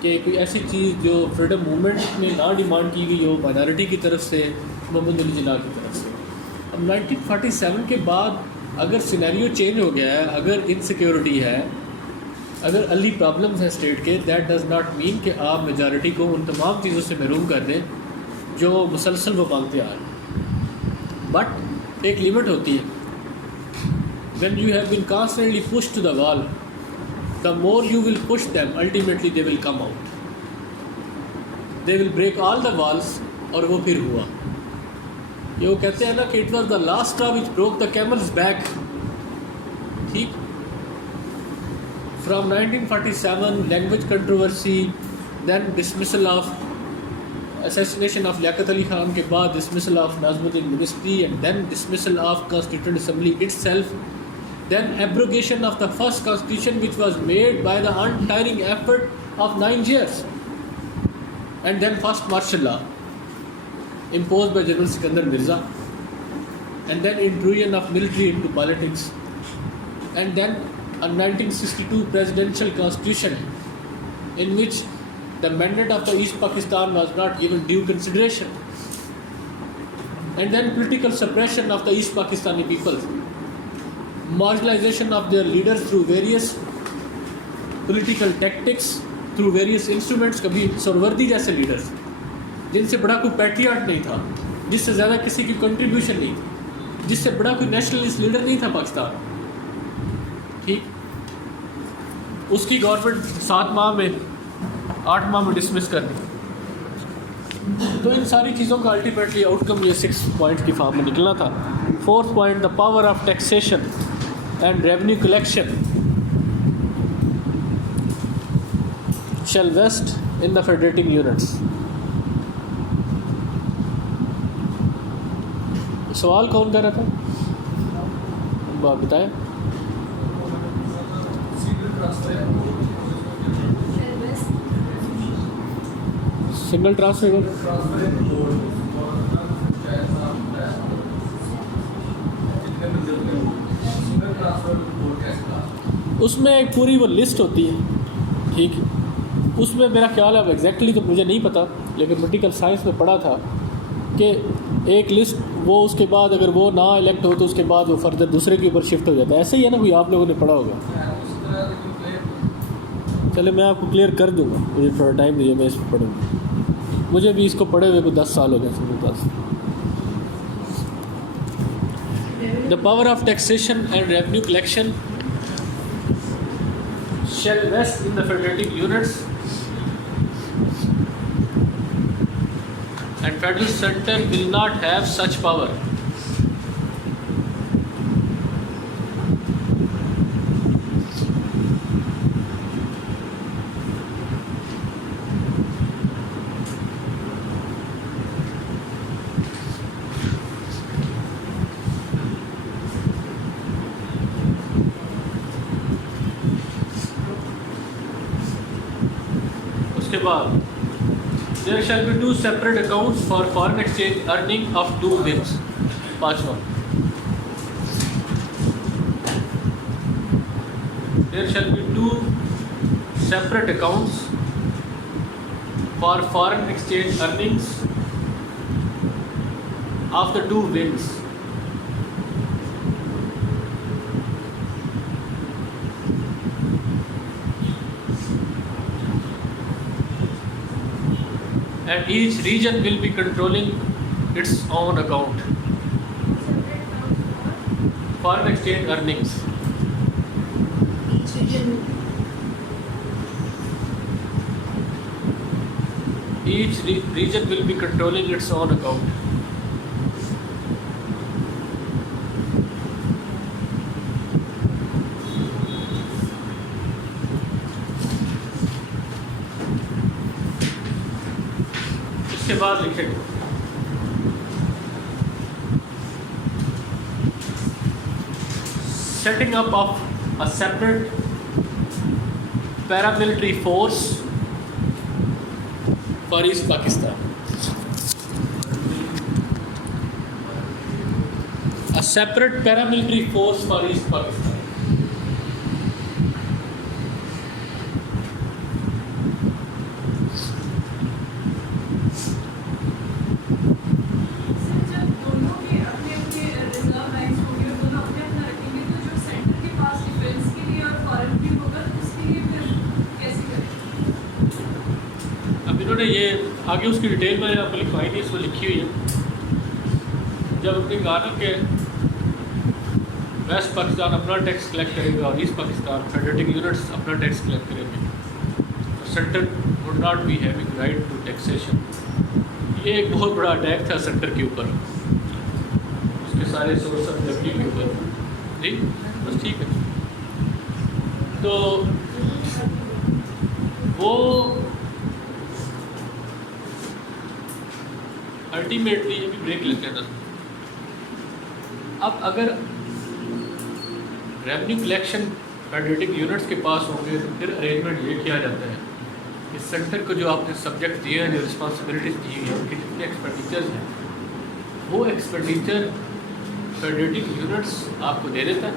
کہ کوئی ایسی چیز جو فریڈم موومنٹ میں نہ ڈیمانڈ کی گئی ہو مائنارٹی کی طرف سے, محمد علی جناح کی طرف سے. اب 1947 کے بعد اگر سینیریو چینج ہو گیا ہے, اگر انسیکیورٹی ہے, اگر علی پرابلمس ہیں اسٹیٹ کے, دیٹ ڈز ناٹ مین کہ آپ میجارٹی کو ان تمام چیزوں سے محروم کر دیں جو مسلسل وہ مانگتے آ رہے ہیں. بٹ ایک لمٹ ہوتی ہے. when you have been constantly pushed to the wall, the more you will push them, ultimately they will come out. They will break all the walls. اور وہ پھر ہوا. یہ وہ کہتے ہیں نا کہ it was the last straw which broke the camel's back. ٹھیک, from 1947 language controversy, then dismissal of assassination of Liaquat Ali Khan کے بعد dismissal of Nazim Uddin ministry, and then dismissal of Constituent Assembly itself, then abrogation of the first constitution which was made by the untiring effort of 9 years, and then first martial law imposed by General Sikandar Mirza, and then intrusion of military into politics, and then a 1962 presidential constitution in which the mandate of the East Pakistan was not given due consideration, and then political suppression of the East Pakistani people, marginalization of their leaders through various political tactics, through various instruments. کبھی سروردی جیسے لیڈرز جن سے بڑا کوئی پیٹریاٹ نہیں تھا, جس سے زیادہ کسی کی کنٹریبیوشن نہیں تھی, جس سے بڑا کوئی نیشنلسٹ لیڈر نہیں تھا پاکستان. ٹھیک, اس کی گورنمنٹ 7 ماہ میں 8 ماہ میں ڈسمس کر دی. تو ان ساری چیزوں کا الٹیمیٹلی آؤٹ کم یہ 6 پوائنٹ کی فارم میں نکلنا تھا. 4th point, the power of taxation and revenue collection shall vest in the federating units. سوال کون کر رہا تھا, بتائیں. سنگل ٹرانسفر اس میں ایک پوری وہ لسٹ ہوتی ہے. ٹھیک, اس میں میرا خیال ہے, اب ایگزیکٹلی تو مجھے نہیں پتہ, لیکن پولیٹیکل سائنس میں پڑھا تھا کہ ایک لسٹ وہ اس کے بعد اگر وہ نہ الیکٹ ہو تو اس کے بعد وہ فردر دوسرے کے اوپر شفٹ ہو جاتا ہے. ایسے ہی ہے نا, کوئی آپ لوگوں نے پڑھا ہوگا. چلے میں آپ کو کلیئر کر دوں گا, مجھے تھوڑا ٹائم دیجیے, میں اس کو پڑھوں گا. مجھے بھی اس کو پڑھے ہوئے کوئی 10 سال ہو گئے میرے پاس. The power of taxation and revenue collection shall vest in the federating units, and federal center will not have such power. اس کے بعد there shall be 2 separate accounts for foreign exchange earning of 2 bps. 5واں, there shall be 2 separate accounts for foreign exchange earnings of the two wings. And each region will be controlling its own account. Foreign exchange earnings. Each region will be controlling its own account. اس کے بعد لکھیں گے setting up of a separate paramilitary force for East Pakistan. A separate paramilitary force for East Pakistan. یہ آگے اس کی ڈیٹیل میں آپ کو لکھوائی نہیں، اس میں لکھی ہوئی ہے. جب ہم نے کہا نا کہ ویسٹ پاکستان اپنا ٹیکس کلیکٹ کرے گا اور ایسٹ پاکستان فیڈریٹنگ یونٹس اپنا ٹیکس کلیکٹ کریں گے، تو centre would not be having right to taxation. یہ ایک بہت بڑا اٹیک تھا سینٹر کے اوپر، اس کے سارے سورس آف ریونیو کے اوپر. جی بس ٹھیک ہے. تو وہ الٹیمیٹلی یہ بھی بریک لیتے ہیں نا. اب اگر ریونیو کلیکشن فیڈریٹنگ یونٹس کے پاس ہوں گے تو پھر ارینجمنٹ یہ کیا جاتا ہے کہ سینٹر کو جو آپ نے سبجیکٹ دیے ہیں، جو رسپانسبلٹیز دی ہوئی ہیں، ان کے جتنے ایکسپینڈیچرز ہیں وہ ایکسپینڈیچر فیڈریٹنگ یونٹس آپ کو دے دیتا ہے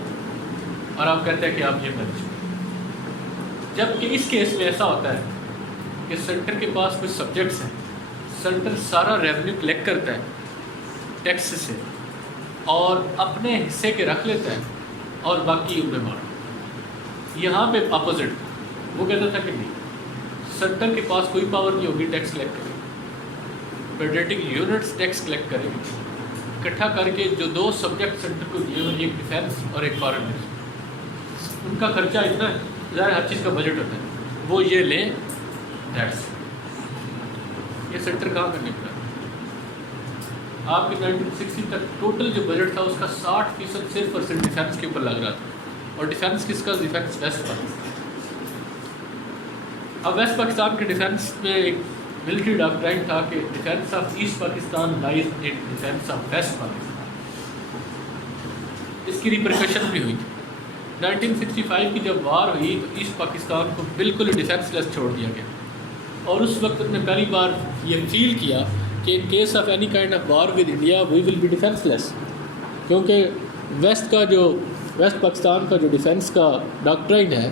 اور آپ کہتے ہیں کہ آپ یہ مینیج کریں. جبکہ اس کیس میں ایسا ہوتا ہے کہ سینٹر کے پاس کچھ سبجیکٹس ہیں، سینٹر سارا ریونیو کلیکٹ کرتا ہے ٹیکس سے اور اپنے حصے کے رکھ لیتا ہے اور باقی ان میں بانٹ. یہاں پہ اپوزٹ وہ کہتا تھا کہ نہیں، سینٹر کے پاس کوئی پاور نہیں ہوگی ٹیکس کلیکٹ کریں گے، فیڈریٹنگ یونٹس ٹیکس کلیکٹ کریں گے اکٹھا کر کے. جو دو سبجیکٹ سینٹر کو دیے ہوئے، ایک ڈیفینس اور ایک فارن افیئرس، ان کا خرچہ اتنا ہے، ظاہر ہر چیز کا بجٹ ہوتا ہے، وہ یہ لیں ٹیکس. یہ سینٹر کہاں کرنے کا آپ کے 1960 تک ٹوٹل جو بجٹ تھا اس کا 60% صرف ڈیفینس کے اوپر لگ رہا تھا. اور ڈیفینس کس کا؟ Defence West Pakistan. اب ویسٹ پاکستان کے ڈیفینس میں ایک ملٹری ڈاکٹرائن تھا کہ defence of East Pakistan lies in defence of West Pakistan. اس کی ریپرکشن بھی ہوئی تھی. 1965 کی جب وار ہوئی تو ایسٹ پاکستان کو بالکل ڈیفینس لیس چھوڑ دیا گیا، اور اس وقت نے پہلی بار یہ فیل کیا کہ in case of any kind of war with India we will be defenceless. کیونکہ ویسٹ پاکستان کا جو ڈیفینس کا ڈاکٹرائن ہے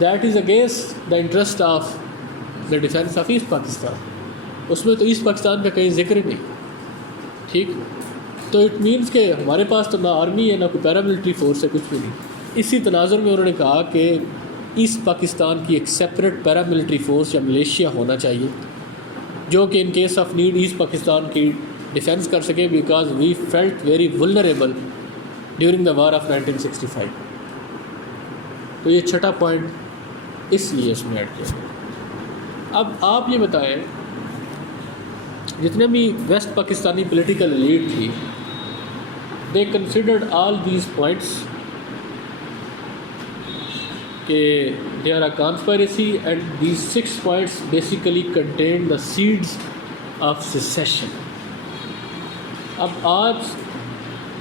that is against the interest of the defence of East Pakistan. اس میں تو ایسٹ پاکستان کا کہیں ذکر ہی نہیں. ٹھیک، تو اٹ مینس کہ ہمارے پاس تو نہ آرمی ہے نہ کوئی پیراملٹری فورس ہے، کچھ بھی نہیں. اسی تناظر میں انہوں نے کہا کہ ایسٹ پاکستان کی ایک سیپریٹ پیراملٹری فورس یا ملیشیا ہونا چاہیے جو کہ in case of need East Pakistan کی ڈیفینس کر سکے، because we felt very vulnerable during the war of 1965. تو یہ چھٹا پوائنٹ اس لیے اس میں ایڈ کیا. اب آپ یہ بتائیں، جتنے بھی ویسٹ پاکستانی پولیٹیکل ایلیٹ تھی they considered all these points کہ they are a conspiracy and these 6 points basically contain the seeds of secession. اب آج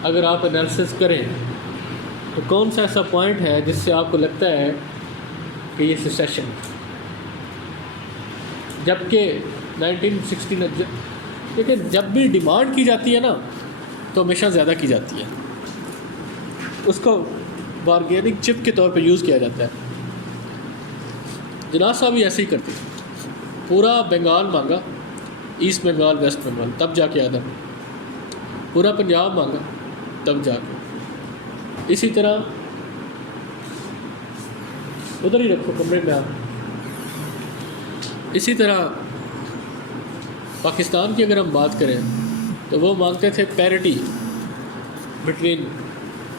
اگر آپ انالیسس کریں تو کون سا ایسا پوائنٹ ہے جس سے آپ کو لگتا ہے کہ یہ سیسیشن، جبکہ 1960 لیکن جب بھی ڈیمانڈ کی جاتی ہے نا تو ہمیشہ زیادہ کی جاتی ہے، اس کو بارگیننگ چپ کے طور پہ یوز کیا جاتا ہے. جناح صاحب بھی ایسے ہی کرتے تھے، پورا بنگال مانگا، ایسٹ بنگال ویسٹ بنگال، تب جا کے آدھا، پورا پنجاب مانگا تب جا کے، اسی طرح ادھر ہی رکھو کمرے میں آپ، اسی طرح پاکستان کی اگر ہم بات کریں تو وہ مانگتے تھے parity between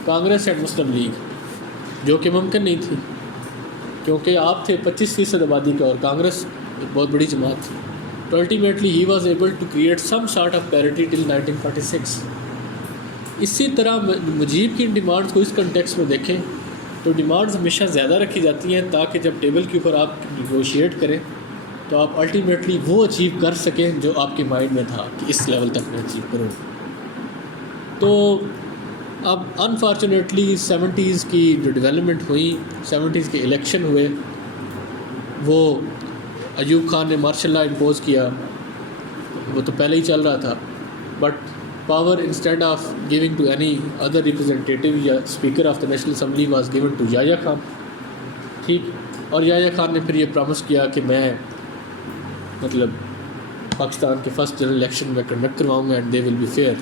Congress and Muslim league, جو کہ ممکن نہیں تھی کیونکہ آپ تھے 25% آبادی کا اور کانگریس ایک بہت بڑی جماعت تھی. تو ultimately he was able to create some sort of parity till 1946. اسی طرح مجیب کی ڈیمانڈس کو اس کنٹیکس میں دیکھیں تو ڈیمانڈز ہمیشہ زیادہ رکھی جاتی ہیں تاکہ جب ٹیبل کے اوپر آپ نیگوشیٹ کریں تو آپ الٹیمیٹلی وہ اچیو کر سکیں جو آپ کے مائنڈ میں تھا کہ اس لیول تک میں اچیو کروں. تو اب انفارچونیٹلی 70s کی جو ڈیولپمنٹ ہوئی، 70s کے الیکشن ہوئے، وہ ایوب خان نے مارشل لا امپوز کیا، وہ تو پہلے ہی چل رہا تھا، but power instead of giving to any other representative یا speaker of the National Assembly was given to Yahya Khan. ٹھیک، اور یحییٰ خان نے پھر یہ پرومس کیا کہ میں مطلب پاکستان کے فرسٹ جنرل الیکشن میں کنڈکٹ کرواؤں گا and they will be fair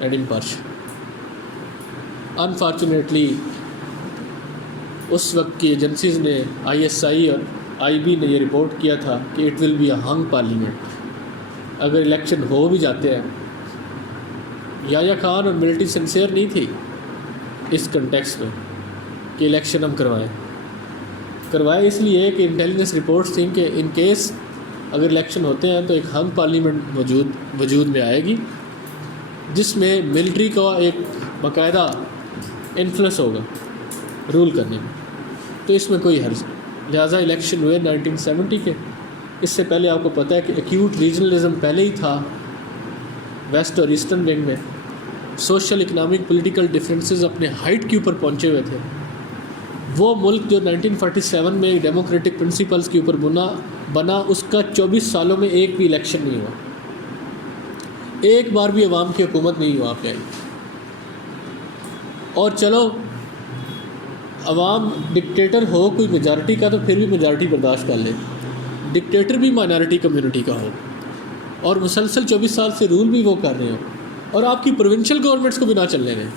and impartial. Unfortunately اس وقت کی ایجنسیز نے ISI اور IB نے یہ رپورٹ کیا تھا کہ it will be a hung parliament. اگر الیکشن ہو بھی جاتے ہیں، یحییٰ خان اور ملٹری سنسیئر نہیں تھی اس کنٹیکس میں کہ الیکشن ہم کروائے اس لیے کہ انٹیلیجنس رپورٹس تھیں کہ ان کیس اگر الیکشن ہوتے ہیں تو ایک ہنگ پارلیمنٹ وجود میں آئے گی جس میں ملٹری کا ایک باقاعدہ انفلوئنس ہوگا رول کرنے میں. تو اس میں کوئی حرج نہیں، لہٰذا الیکشن ہوئے 1970 کے. اس سے پہلے آپ کو پتہ ہے کہ ایکیوٹ ریجنلزم پہلے ہی تھا ویسٹ اور ایسٹرن ونگ میں. سوشل اکنامک پولیٹیکل ڈفرینسز اپنے ہائٹ کے اوپر پہنچے ہوئے تھے. وہ ملک جو 1947 میں ڈیموکریٹک پرنسپلز کے اوپر بنا اس کا 24 سالوں میں ایک بھی الیکشن نہیں ہوا، ایک بار بھی عوام کی حکومت نہیں ہوا پہ. اور چلو عوام ڈکٹیٹر ہو کوئی میجارٹی کا تو پھر بھی میجارٹی برداشت کر لے، ڈکٹیٹر بھی مائنارٹی کمیونٹی کا ہو اور مسلسل 24 سال سے رول بھی وہ کر رہے ہو اور آپ کی پروونشل گورنمنٹس کو بھی نہ چلنے دیں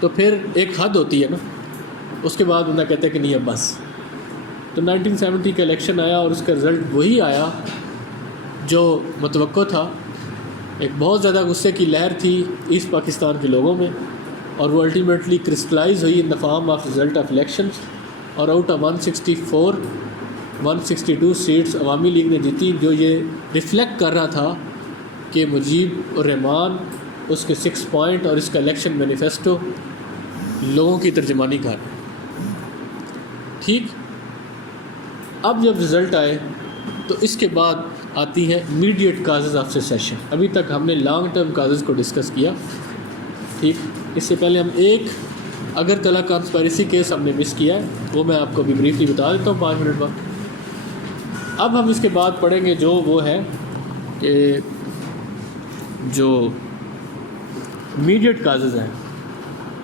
تو پھر ایک حد ہوتی ہے نا. اس کے بعد بندہ کہتا ہے کہ نہیں اب بس. تو 1970 کا الیکشن آیا اور اس کا رزلٹ وہی آیا جو متوقع تھا. ایک بہت زیادہ غصے کی لہر تھی ایسٹ پاکستان کے لوگوں میں اور وہ الٹیمیٹلی کرسٹلائز ہوئی in the form of result of elections. اور out of 162 seats Awami League نے جیتی، جو یہ ریفلیکٹ کر رہا تھا کہ مجیب الرحمان اس کے 6 پوائنٹ اور اس کا الیکشن مینیفیسٹو لوگوں کی ترجمانی کر. ٹھیک، اب جب رزلٹ آئے تو اس کے بعد آتی ہے امیڈیٹ کازز آف سیسیشن. ابھی تک ہم نے لانگ ٹرم کازز کو ڈسکس کیا. ٹھیک، اس سے پہلے ہم ایک اگرتلہ کانسپائریسی کیس ہم نے مس کیا ہے، وہ میں آپ کو ابھی بریفلی بتا دیتا ہوں 5 منٹ بعد. اب ہم اس کے بعد پڑھیں گے جو وہ ہے کہ جو امیڈیٹ کازز ہیں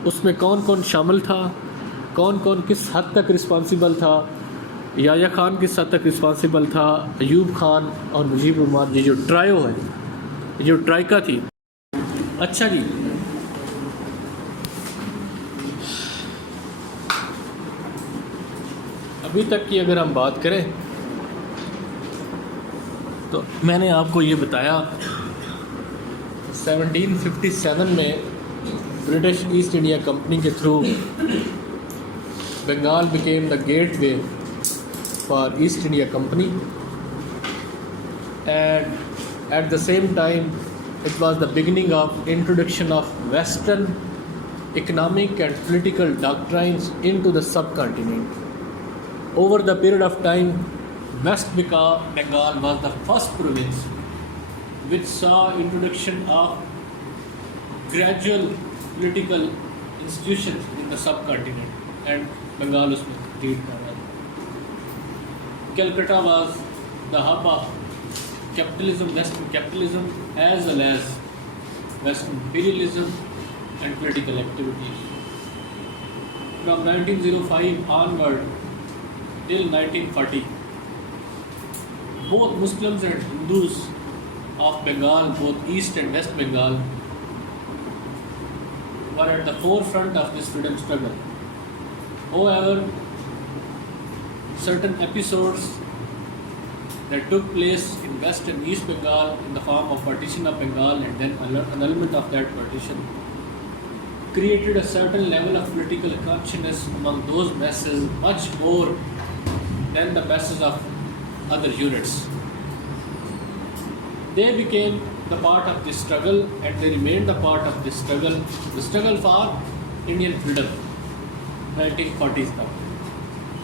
اس میں کون کون شامل تھا، کون کون کس حد تک رسپانسیبل تھا. یحییٰ خان کس حد تک رسپانسیبل تھا، ایوب خان اور مجیب الرحمان. یہ جو ٹرائیو ہے، یہ جو ٹرائیکا تھی. اچھا جی، ابھی تک کی اگر ہم بات کریں تو میں نے آپ کو یہ بتایا 1757 میں برٹش ایسٹ انڈیا کمپنی کے through Bengal became the gateway for East India Company, and at the same time it was the beginning of introduction of Western economic and political doctrines into the subcontinent. Over the period of time, West Bengal was the first province which saw introduction of gradual political institutions in the subcontinent, and Bengal was lead kar raha tha. Calcutta was the hub of capitalism, Western capitalism, as well as Western imperialism and political activities. From 1905 onward, till 1940, both Muslims and Hindus of Bengal, both East and West Bengal, were at the forefront of this freedom struggle. However, certain episodes that took place in West and East Bengal in the form of partition of Bengal and then annulment of that partition created a certain level of political consciousness among those masses, much more than the masses of other units. They became the part of this struggle and they remained the part of this struggle, the struggle for Indian freedom, 1940s now.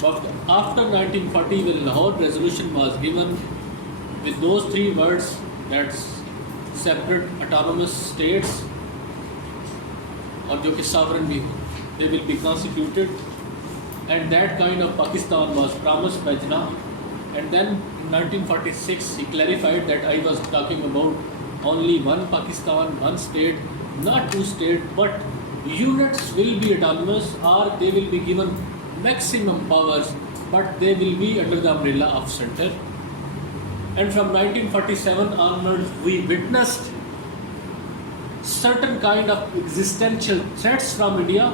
But after 1940, when Lahore Resolution was given with those three words, that's separate autonomous states, اور جو کہ sovereign بھی they will be constituted, and that kind of Pakistan was promised by Jinnah. And then in 1946 he clarified that I was talking about only one Pakistan, one state, not two states, but units will be autonomous or they will be given maximum powers, but they will be under the umbrella of center. And from 1947 onwards we witnessed certain kind of existential threats from India,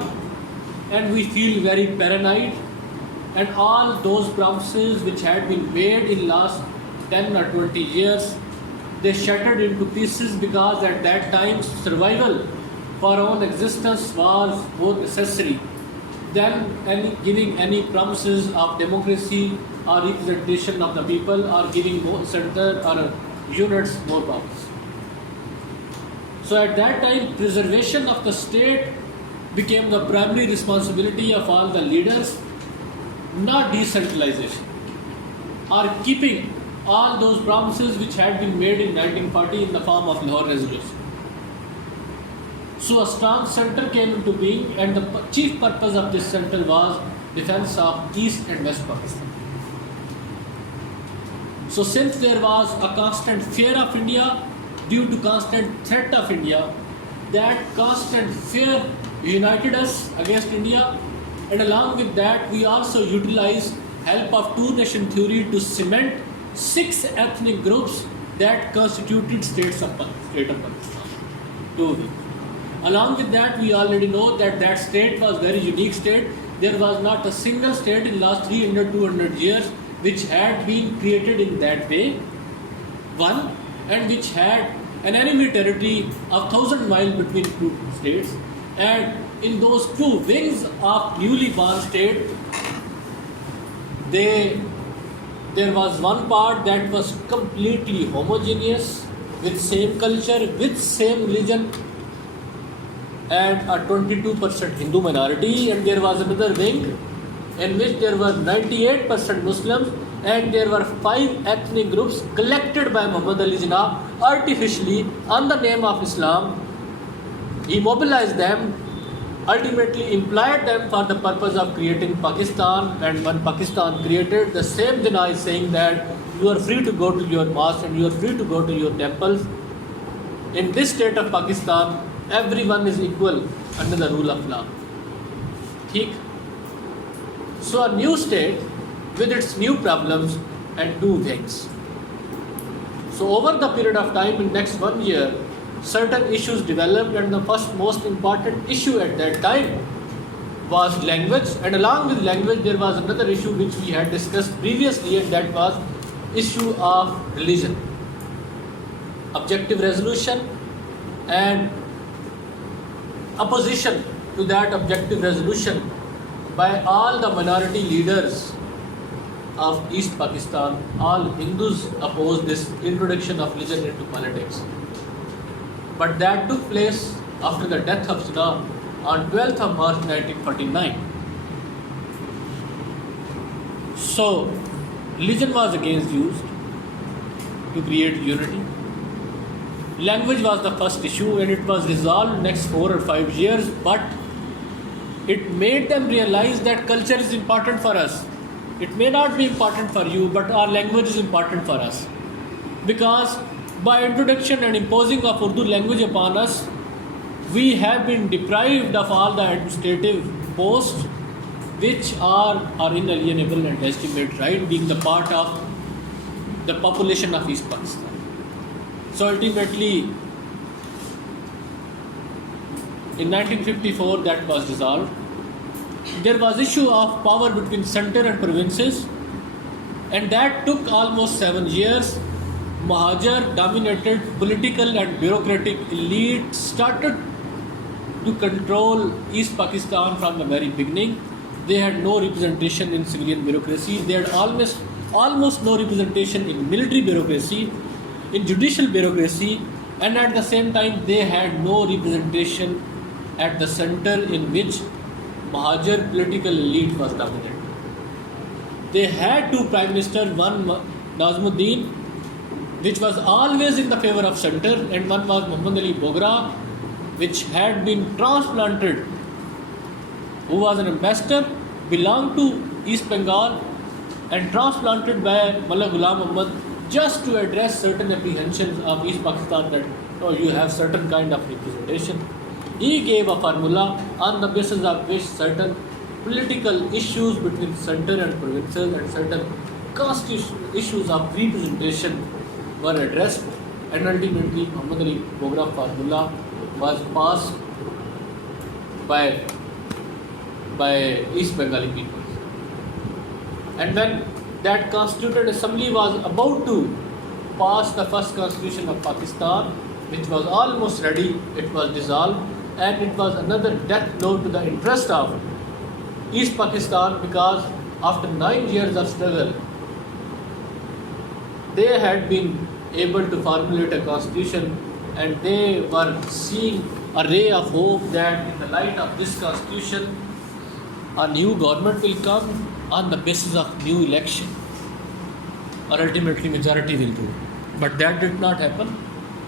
and we feel very paranoid, and all those promises which had been made in last 10 or 20 years, they shattered into pieces, because at that time survival for our own existence was more necessary than giving any promises of democracy or representation of the people or giving more center or units more powers. So at that time, preservation of the state became the primary responsibility of all the leaders, not decentralization or keeping all those promises which had been made in 1940 in the form of Lahore Resolution. So a strong center came into being, and the chief purpose of this center was defense of East and West Pakistan. So since there was a constant fear of India, due to constant threat of India, that constant fear united us against India, and along with that we also utilized help of two-nation theory to cement 6 ethnic groups that constituted state of Pakistan. Along with that, we already know that that state was very unique state. There was not a single state in last 300-200 years which had been created in that way. One, and which had an enemy territory of 1,000 miles between two states, and in those two wings of newly born state, there was one part that was completely homogeneous, with same culture, with same religion, and a 22% Hindu minority, and there was another wing in which there were 98% Muslims, and there were 5 ethnic groups collected by Muhammad Ali Jinnah artificially on the name of Islam. He mobilized them, ultimately employed them for the purpose of creating Pakistan, and when Pakistan created, the same Jinnah is saying that you are free to go to your mosque and you are free to go to your temples. In this state of Pakistan, everyone is equal under the rule of law. So a new state with its new problems and two wings. So over the period of time, in next 1 year, certain issues developed, and the first most important issue at that time was language, and along with language there was another issue which we had discussed previously, and that was issue of religion. Objective resolution and opposition to that objective resolution by all the minority leaders of East Pakistan. All Hindus opposed this introduction of religion into politics. But that took place after the death of Jinnah on 12th of March 1949. So, religion was again used to create unity. Language was the first issue, and it was resolved next 4 or 5 years, but it made them realize that culture is important for us. It may not be important for you, but our language is important for us. Because by introduction and imposing of Urdu language upon us, we have been deprived of all the administrative posts, which are inalienable and legitimate right, being the part of the population of East Pakistan. So ultimately, in 1954, that was dissolved. There was issue of power between center and provinces, and that took almost 7 years. Mahajar dominated political and bureaucratic elite started to control East Pakistan from the very beginning. They had no representation in civilian bureaucracy. They had almost no representation in military bureaucracy, in judicial bureaucracy, and at the same time they had no representation at the center, in which Mahajar political elite was dominant. They had two prime ministers, one Nazmuddin, which was always in the favor of center, and one was Muhammad Ali Bogra, which had been transplanted, who was an ambassador, belonged to East Bengal, and transplanted by Mullah Ghulam Muhammad just to address certain apprehensions of East Pakistan that you have certain kind of representation. He gave a formula on the basis of which certain political issues between center and provinces and certain constitutional issues of representation were addressed, and ultimately Muhammad Ali Bogra formula was passed by East Bengali people. And when that constituted assembly was about to pass the first constitution of Pakistan, which was almost ready, it was dissolved, and it was another death blow to the interest of East Pakistan, because after 9 years of struggle, they had been able to formulate a constitution, and they were seeing a ray of hope that in the light of this constitution, a new government will come on the basis of new election, or ultimately majority will rule. But that did not happen,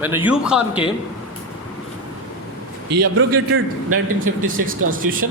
When Ayub Khan came, he abrogated 1956 constitution,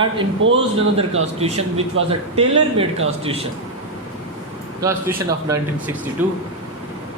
and imposed another constitution which was a tailor-made constitution of 1962,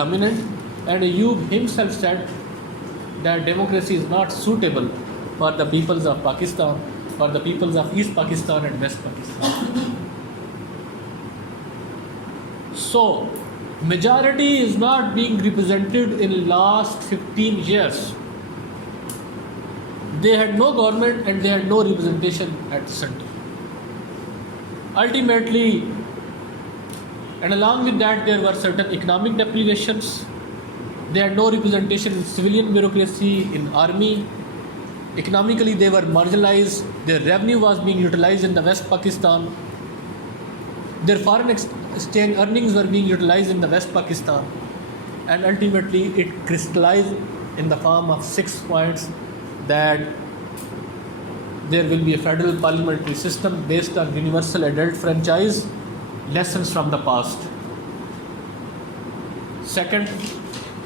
dominant, and Ayub himself said that democracy is not suitable for the peoples of Pakistan, for the peoples of East Pakistan and West Pakistan. So, majority is not being represented in last 15 years. They had no government and they had no representation at the center. Ultimately, and along with that, there were certain economic deprivations. They had no representation in civilian bureaucracy, in army. Economically, they were marginalized. Their revenue was being utilized in the West Pakistan. Their foreign exchange earnings were being utilized in the West Pakistan. And ultimately, it crystallized in the form of 6 points that there will be a federal parliamentary system based on universal adult franchise, lessons from the past. Second,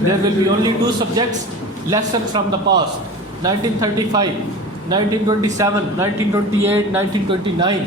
There will be only 2 subjects, lessons from the past, 1935, 1927, 1928, 1929.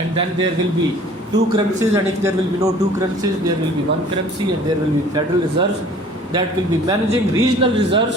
And then there will be 2 currencies, and if there will be no 2 currencies, there will be 1 currency, and there will be federal reserves that will be managing regional reserves.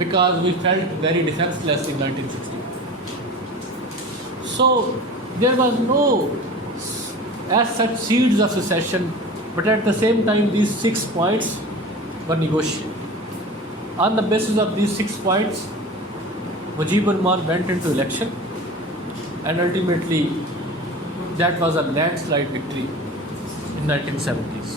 because we felt very defenseless in 1960. So there was no as such seeds of secession, but at the same time these 6 points were negotiated. On the basis of these 6 points, Mujibur Rahman went into election, and ultimately that was a landslide victory in 1970s.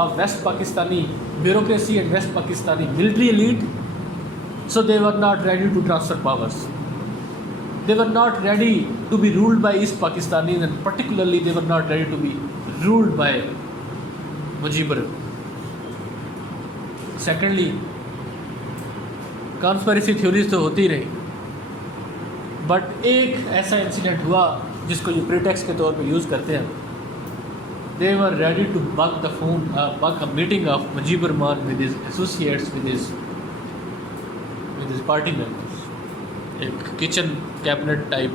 of West Pakistani bureaucracy and West Pakistani military elite, so they were not ready to transfer powers. They were not ready to be ruled by East Pakistanis, and particularly they were not ready to be ruled by Mujibur. Secondly, conspiracy theories تو ہوتی رہی, بٹ ایک ایسا انسیڈنٹ ہوا جس کو یہ پریٹیکسٹ کے طور پہ یوز کرتے ہیں. They were ready to bug a meeting of Mujibur Rahman with his associates, with his party members. ایک کچن کیبنٹ ٹائپ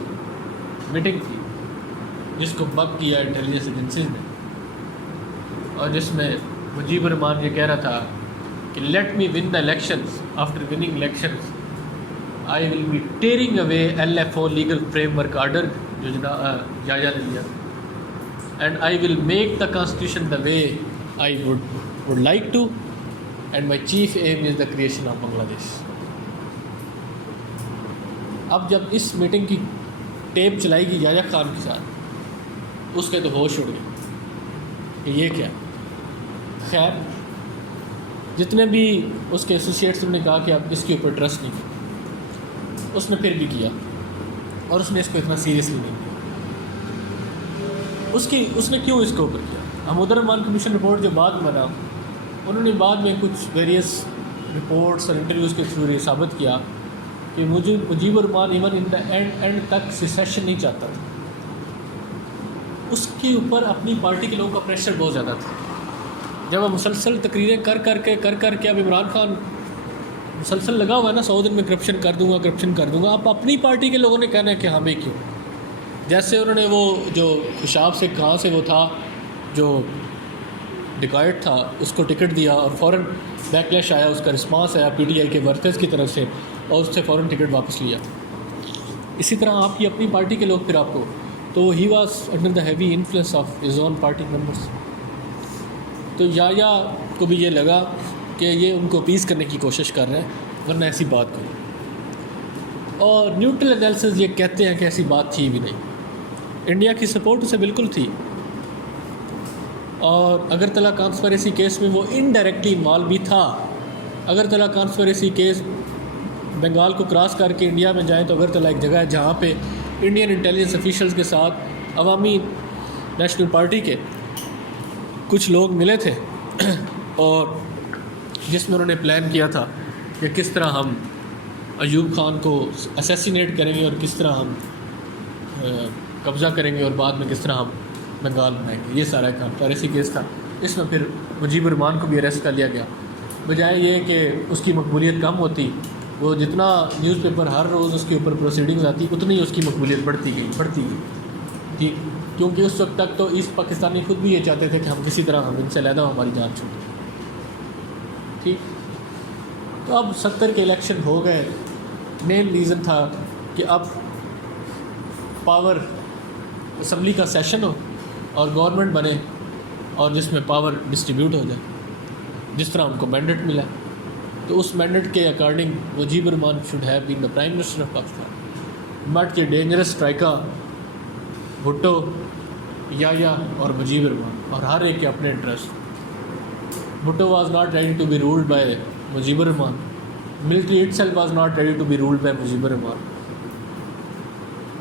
میٹنگ تھی جس کو بگ کیا انٹیلیجنس ایجنسیز نے, اور جس میں مجیبر رحمان یہ کہہ رہا تھا کہ let me win the elections, after winning elections I will be tearing away LFO legal framework order جو جائزہ نے لیا, and I will make the constitution the way I would like to, and my chief aim is the creation of Bangladesh. اب جب اس میٹنگ کی ٹیپ چلائی گئی یحییٰ خان کے ساتھ, اس کے تو ہوش اڑ گئے کہ یہ کیا. خیر جتنے بھی اس کے ایسوسیٹس نے کہا کہ اب اس کے اوپر ٹرسٹ نہیں کیا, اس نے پھر بھی کیا, اور اس نے اس کو اتنا سیریسلی نہیں لیا. اس نے کیوں اس کے اوپر کیا؟ حمودر رحمان کمیشن رپورٹ جو بعد میں بنا, انہوں نے بعد میں کچھ ویریس رپورٹس اور انٹرویوز کے تھرو یہ ثابت کیا کہ مجیبر رحمان ایون ان دا اینڈ تک سیسیشن نہیں چاہتا تھا. اس کے اوپر اپنی پارٹی کے لوگوں کا پریشر بہت زیادہ تھا. جب وہ مسلسل تقریریں کر کے اب عمران خان مسلسل لگا ہوا ہے نا 100 دن میں کرپشن کر دوں گا, اب اپنی پارٹی کے لوگوں نے کہنا ہے کہ ہمیں کیوں. جیسے انہوں نے وہ جو خوشاب سے کہاں سے وہ تھا جو ڈکائٹ تھا, اس کو ٹکٹ دیا اور فوراً بیکلیش آیا, اس کا رسپانس آیا PTI کے ورکرز کی طرف سے, اور اس سے فوراً ٹکٹ واپس لیا. اسی طرح آپ کی اپنی پارٹی کے لوگ پھر آپ کو, تو he was under the heavy influence of his own party members. تو یحییٰ کو بھی یہ لگا کہ یہ ان کو اپیز کرنے کی کوشش کر رہے ہیں, ورنہ ایسی بات کوئی. اور نیوٹرل انالیسز یہ کہتے ہیں کہ ایسی بات تھی بھی نہیں. انڈیا کی سپورٹ اسے بالکل تھی, اور اگرتلہ کانسپریسی کیس میں وہ انڈائریکٹلی انوالو بھی تھا. اگرتلہ کانسپریسی کیس بنگال کو کراس کر کے انڈیا میں جائیں تو اگرتلہ ایک جگہ ہے جہاں پہ انڈین انٹیلیجنس افیشلز کے ساتھ عوامی نیشنل پارٹی کے کچھ لوگ ملے تھے, اور جس میں انہوں نے پلان کیا تھا کہ کس طرح ہم ایوب خان کو اسیسینیٹ کریں گے, اور کس طرح ہم قبضہ کریں گے, اور بعد میں کس طرح ہم بنگال بنائیں گے. یہ سارا کانسپریسی کیس تھا. اس میں پھر مجیبر رحمان کو بھی اریسٹ کر لیا گیا, بجائے یہ کہ اس کی مقبولیت کم ہوتی. وہ جتنا نیوز پیپر ہر روز اس کے اوپر پروسیڈنگز آتی, اتنی ہی اس کی مقبولیت بڑھتی گئی. ٹھیک, کیونکہ اس وقت تک تو ایسٹ پاکستانی خود بھی یہ چاہتے تھے کہ ہم کسی طرح ہم ان سے علیحدہ ہماری جان چھوٹے. ٹھیک, تو اب 70 کے الیکشن ہو گئے. مین ریزن تھا کہ اب پاور اسمبلی کا سیشن ہو اور گورنمنٹ بنے, اور جس میں پاور ڈسٹریبیوٹ ہو جائے جس طرح ان کو مینڈیٹ ملا. تو اس مینڈیٹ کے according Mujibur Rahman should have been the prime minister of Pakistan. But یہ ڈینجرس اسٹرائکر بھٹو, یحییٰ اور مجیبر رحمان, اور ہر ایک کے اپنے interest. Bhutto was not ready to be ruled by Mujibur Rahman. Military itself was not ready to be ruled by Mujibur Rahman.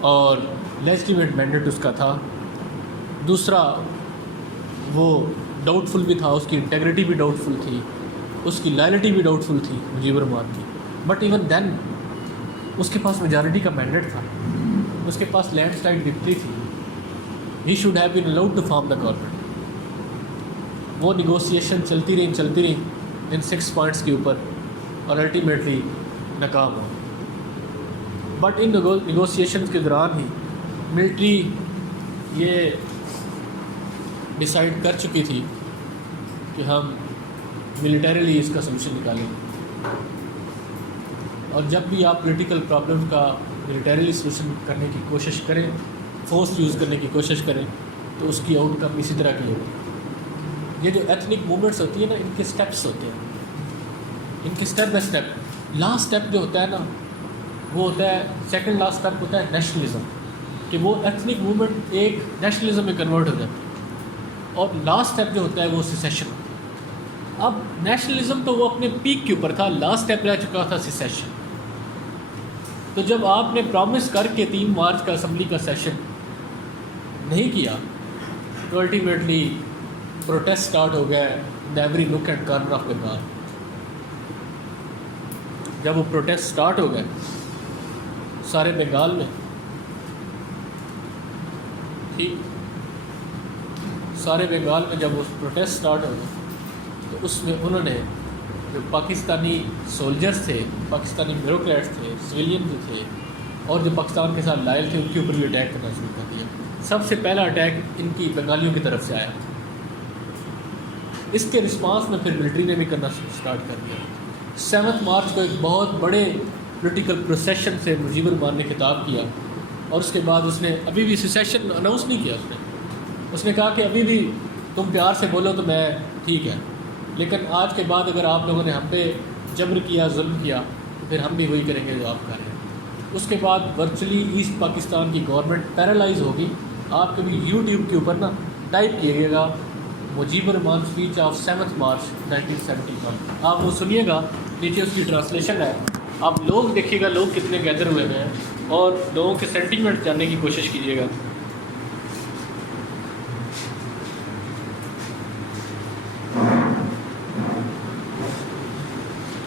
اور لیجٹیمیٹ مینڈیٹ اس کا تھا. دوسرا وہ ڈاؤٹ فل بھی تھا, اس کی انٹیگریٹی بھی ڈاؤٹ فل تھی, اس کی لائلٹی بھی ڈاؤٹ فل تھی مجیبر رحمان کی. بٹ ایون دین اس کے پاس میجارٹی کا مینڈیٹ تھا, اس کے پاس لینڈ سلائڈ وکٹری تھی. He should have been allowed to form the government. وہ نیگوسیشن چلتی رہی ان 6 پوائنٹس کے اوپر, اور الٹیمیٹلی ناکام ہو. بٹ ان نیگوسیشنز کے دوران ہی ملٹری یہ ڈیسائیڈ کر چکی تھی کہ ہم ملیٹریلی اس کا سلوشن نکالیں گے. اور جب بھی آپ پولیٹیکل پرابلم کا ملیٹریلی سلوشن کرنے کی کوشش کریں, فورس یوز کرنے کی کوشش کریں, تو اس کی آؤٹ کم اسی طرح کی ہوگی. یہ جو ایتھنک موومنٹس ہوتی ہیں نا, ان کے سٹیپس ہوتے ہیں, ان کے step by step. Last step جو ہوتا ہے نا, وہ ہوتا ہے سیکنڈ لاسٹ اسٹیپ ہوتا ہے نیشنلزم، کہ وہ ایتھنک موومنٹ ایک نیشنلزم میں کنورٹ ہو جاتی ہے، اور لاسٹ اسٹیپ جو ہوتا ہے وہ سیسیشن۔ اب نیشنلزم تو وہ اپنے پیک کے اوپر تھا، لاسٹ اسٹیپ رہ چکا تھا سیسیشن۔ تو جب آپ نے پرومس کر کے 3 مارچ کا اسمبلی کا سیشن نہیں کیا تو الٹیمیٹلی پروٹیسٹ سٹارٹ ہو گیا ان ایوری نک اینڈ کارنر آف بنگال۔ جب وہ پروٹیسٹ سٹارٹ ہو گئے سارے بنگال میں، ٹھیک، سارے بنگال میں جب وہ پروٹیسٹ سٹارٹ ہو گئے تو اس میں انہوں نے جو پاکستانی سولجرز تھے، پاکستانی بیوروکریٹس تھے، سویلین جو تھے، اور جو پاکستان کے ساتھ لائل تھے، ان کے اوپر بھی اٹیک کرنا شروع کر دیا۔ سب سے پہلا اٹیک ان کی بنگالیوں کی طرف سے آیا، اس کے رسپانس میں پھر ملٹری نے بھی کرنا سٹارٹ کر دیا۔ 7 مارچ کو ایک بہت بڑے پولیٹیکل پروسیشن سے مجیب الرحمان نے خطاب کیا، اور اس کے بعد اس نے ابھی بھی سیسیشن اناؤنس نہیں کیا۔ اس نے کہا کہ ابھی بھی تم پیار سے بولو تو میں ٹھیک ہے، لیکن آج کے بعد اگر آپ لوگوں نے ہم پہ جبر کیا، ظلم کیا، تو پھر ہم بھی وہی کریں گے جو آپ کر رہے ہیں۔ اس کے بعد ورچولی ایسٹ پاکستان کی گورنمنٹ پیرالائز ہوگی۔ آپ کبھی یوٹیوب کے اوپر نا ٹائپ کیجیے گا مجیب الرحمان اسپیچ آف 7 مارچ 1971، آپ وہ سنیے گا، نیچے اس کی ٹرانسلیشن ہے، آپ لوگ دیکھیے گا لوگ کتنے گیدر ہوئے ہیں، اور لوگوں کے سینٹیمنٹ جاننے کی کوشش کیجیے گا۔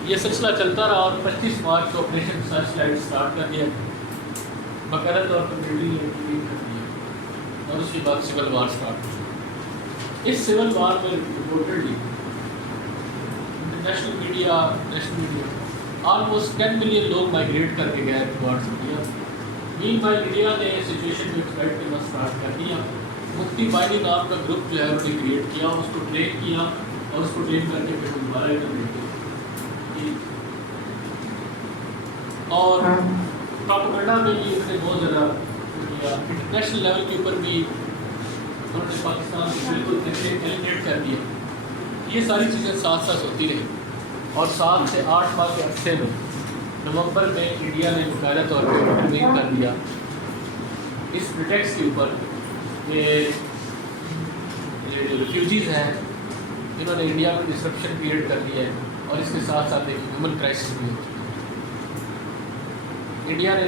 یہ سلسلہ چلتا رہا اور 25 مارچ کو آپریشن سرچ لائٹ اسٹارٹ کر دیا، باقاعدہ طور پر ملٹری نے انٹروین کر دیا، اور اس کے بعد سول وار اسٹارٹ ہوا۔ اس سول وار میں رپورٹڈلی نیشنل میڈیا آلموسٹ 10 ملین لوگ مائیگریٹ کر کے گئے ٹوارڈز انڈیا۔ مین وائل انڈیا نے سچویشن کو ایکسپیکٹ کرنا اسٹارٹ کر دیا۔ مفتی بائنی نام کا گروپ جو ہے انہوں نے کریٹ کیا، اس کو ٹرین کیا، اور اس کو ٹرین کر کے پھر دوبارہ انٹرنیٹ کیا، اور پروپیگنڈا میں بھی اس نے بہت زیادہ کیا۔ انٹرنیشنل لیول کے اوپر بھی انہوں نے پاکستان کو بالکل ایلیمنیٹ کر دیا۔ یہ ساری چیزیں ساتھ ساتھ ہوتی رہی، اور 7 سے 8 ماہ کے عرصے میں نومبر میں انڈیا نے باقاعدہ طور پہ انٹروین کر دیا اس پریٹیکسٹ کے اوپر کہ جو ریفیوجیز ہیں انہوں نے انڈیا میں ڈسرپشن کریٹ کر دیا ہے، اور اس کے ساتھ ساتھ ایک ہیومن کرائسس بھی ہوتی ہے۔ انڈیا نے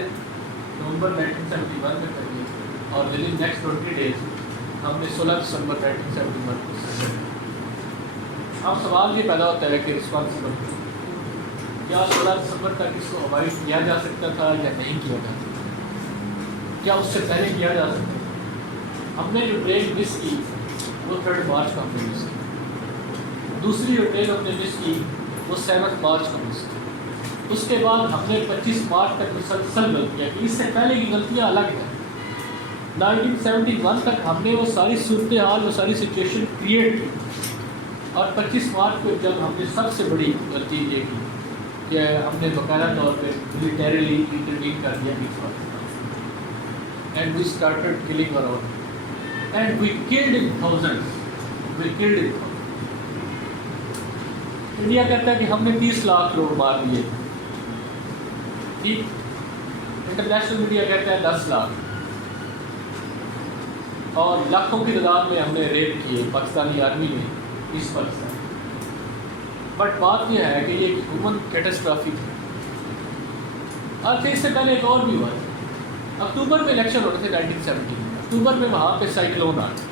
نومبر 1971 میں کر دیا، اور ود ان نیکسٹ 20 days ہم نے 16 دسمبر 1971 کو سرنڈر کیا۔ اب سوال یہ پیدا ہوتا ہے کہ رسپانسبل کیا 16 دسمبر تک اس کو اوائڈ کیا جا سکتا تھا یا نہیں کیا جا سکتا، کیا اس سے پہلے کیا جا سکتا تھا؟ ہم نے جو ٹرین مس کی وہ 3 مارچ کو ہم نے مس کی، دوسری جو ٹرین ہم نے مس کی وہ 7 مارچ کو مس کی۔ اس کے بعد ہم نے 25 مارچ تک مسلسل غلطیاں کی، اس سے پہلے کی غلطیاں الگ ہیں۔ 1971 تک ہم نے وہ ساری صورتحال، وہ ساری سچویشن کریٹ کی، اور 25 مارچ کو جب ہم نے سب سے بڑی غلطی یہ کی کہ ہم نے باقاعدہ طور پہ ملیٹریلی انٹروین کر دیا East Pakistan, and we started killing around, and we killed in thousand, we killed in thousand. India کہتا ہے کہ ہم نے 30 لاکھ لوگ مار دیے، ٹھیک، انٹرنیشنل میڈیا کہتا ہے 10 لاکھ، اور لاکھوں کی تعداد میں ہم نے ریپ کیے پاکستانی آرمی نے ایسٹ پاکستان۔ بٹ بات یہ ہے کہ یہ ایک ہیومن کیٹاسٹرافی تھی، اور پھر اس سے پہلے ایک اور بھی ہوا ہے۔ اکتوبر میں الیکشن ہونے تھے 1970 میں، اکتوبر میں وہاں پہ سائیکلون آ گیا،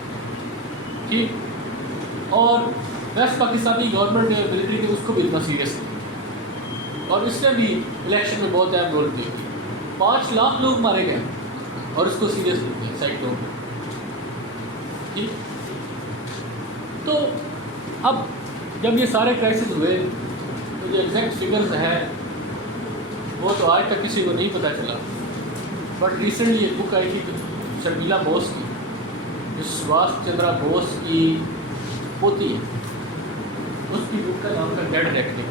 ٹھیک، اور ویسٹ پاکستانی گورنمنٹ نے، ملٹری نے اس کو بھی اتنا سیریس لیا، اور اس نے بھی الیکشن میں بہت اہم رول پلے کیا۔ 5 لاکھ لوگ مارے گئے، اور اس کو سیریس لیا سائیکلون میں، ٹھیک۔ تو اب جب یہ سارے کرائسس ہوئے تو جو ایگزیکٹ فگرز ہیں وہ تو آج تک کسی کو نہیں پتہ چلا، بٹ ریسنٹلی ایک بک آئی تھی شرمیلا بوس کی، جو سبھاش چندرا بوس کی پوتی ہے، اس کی بک کا نام تھا ڈیڈ ریکٹنگ۔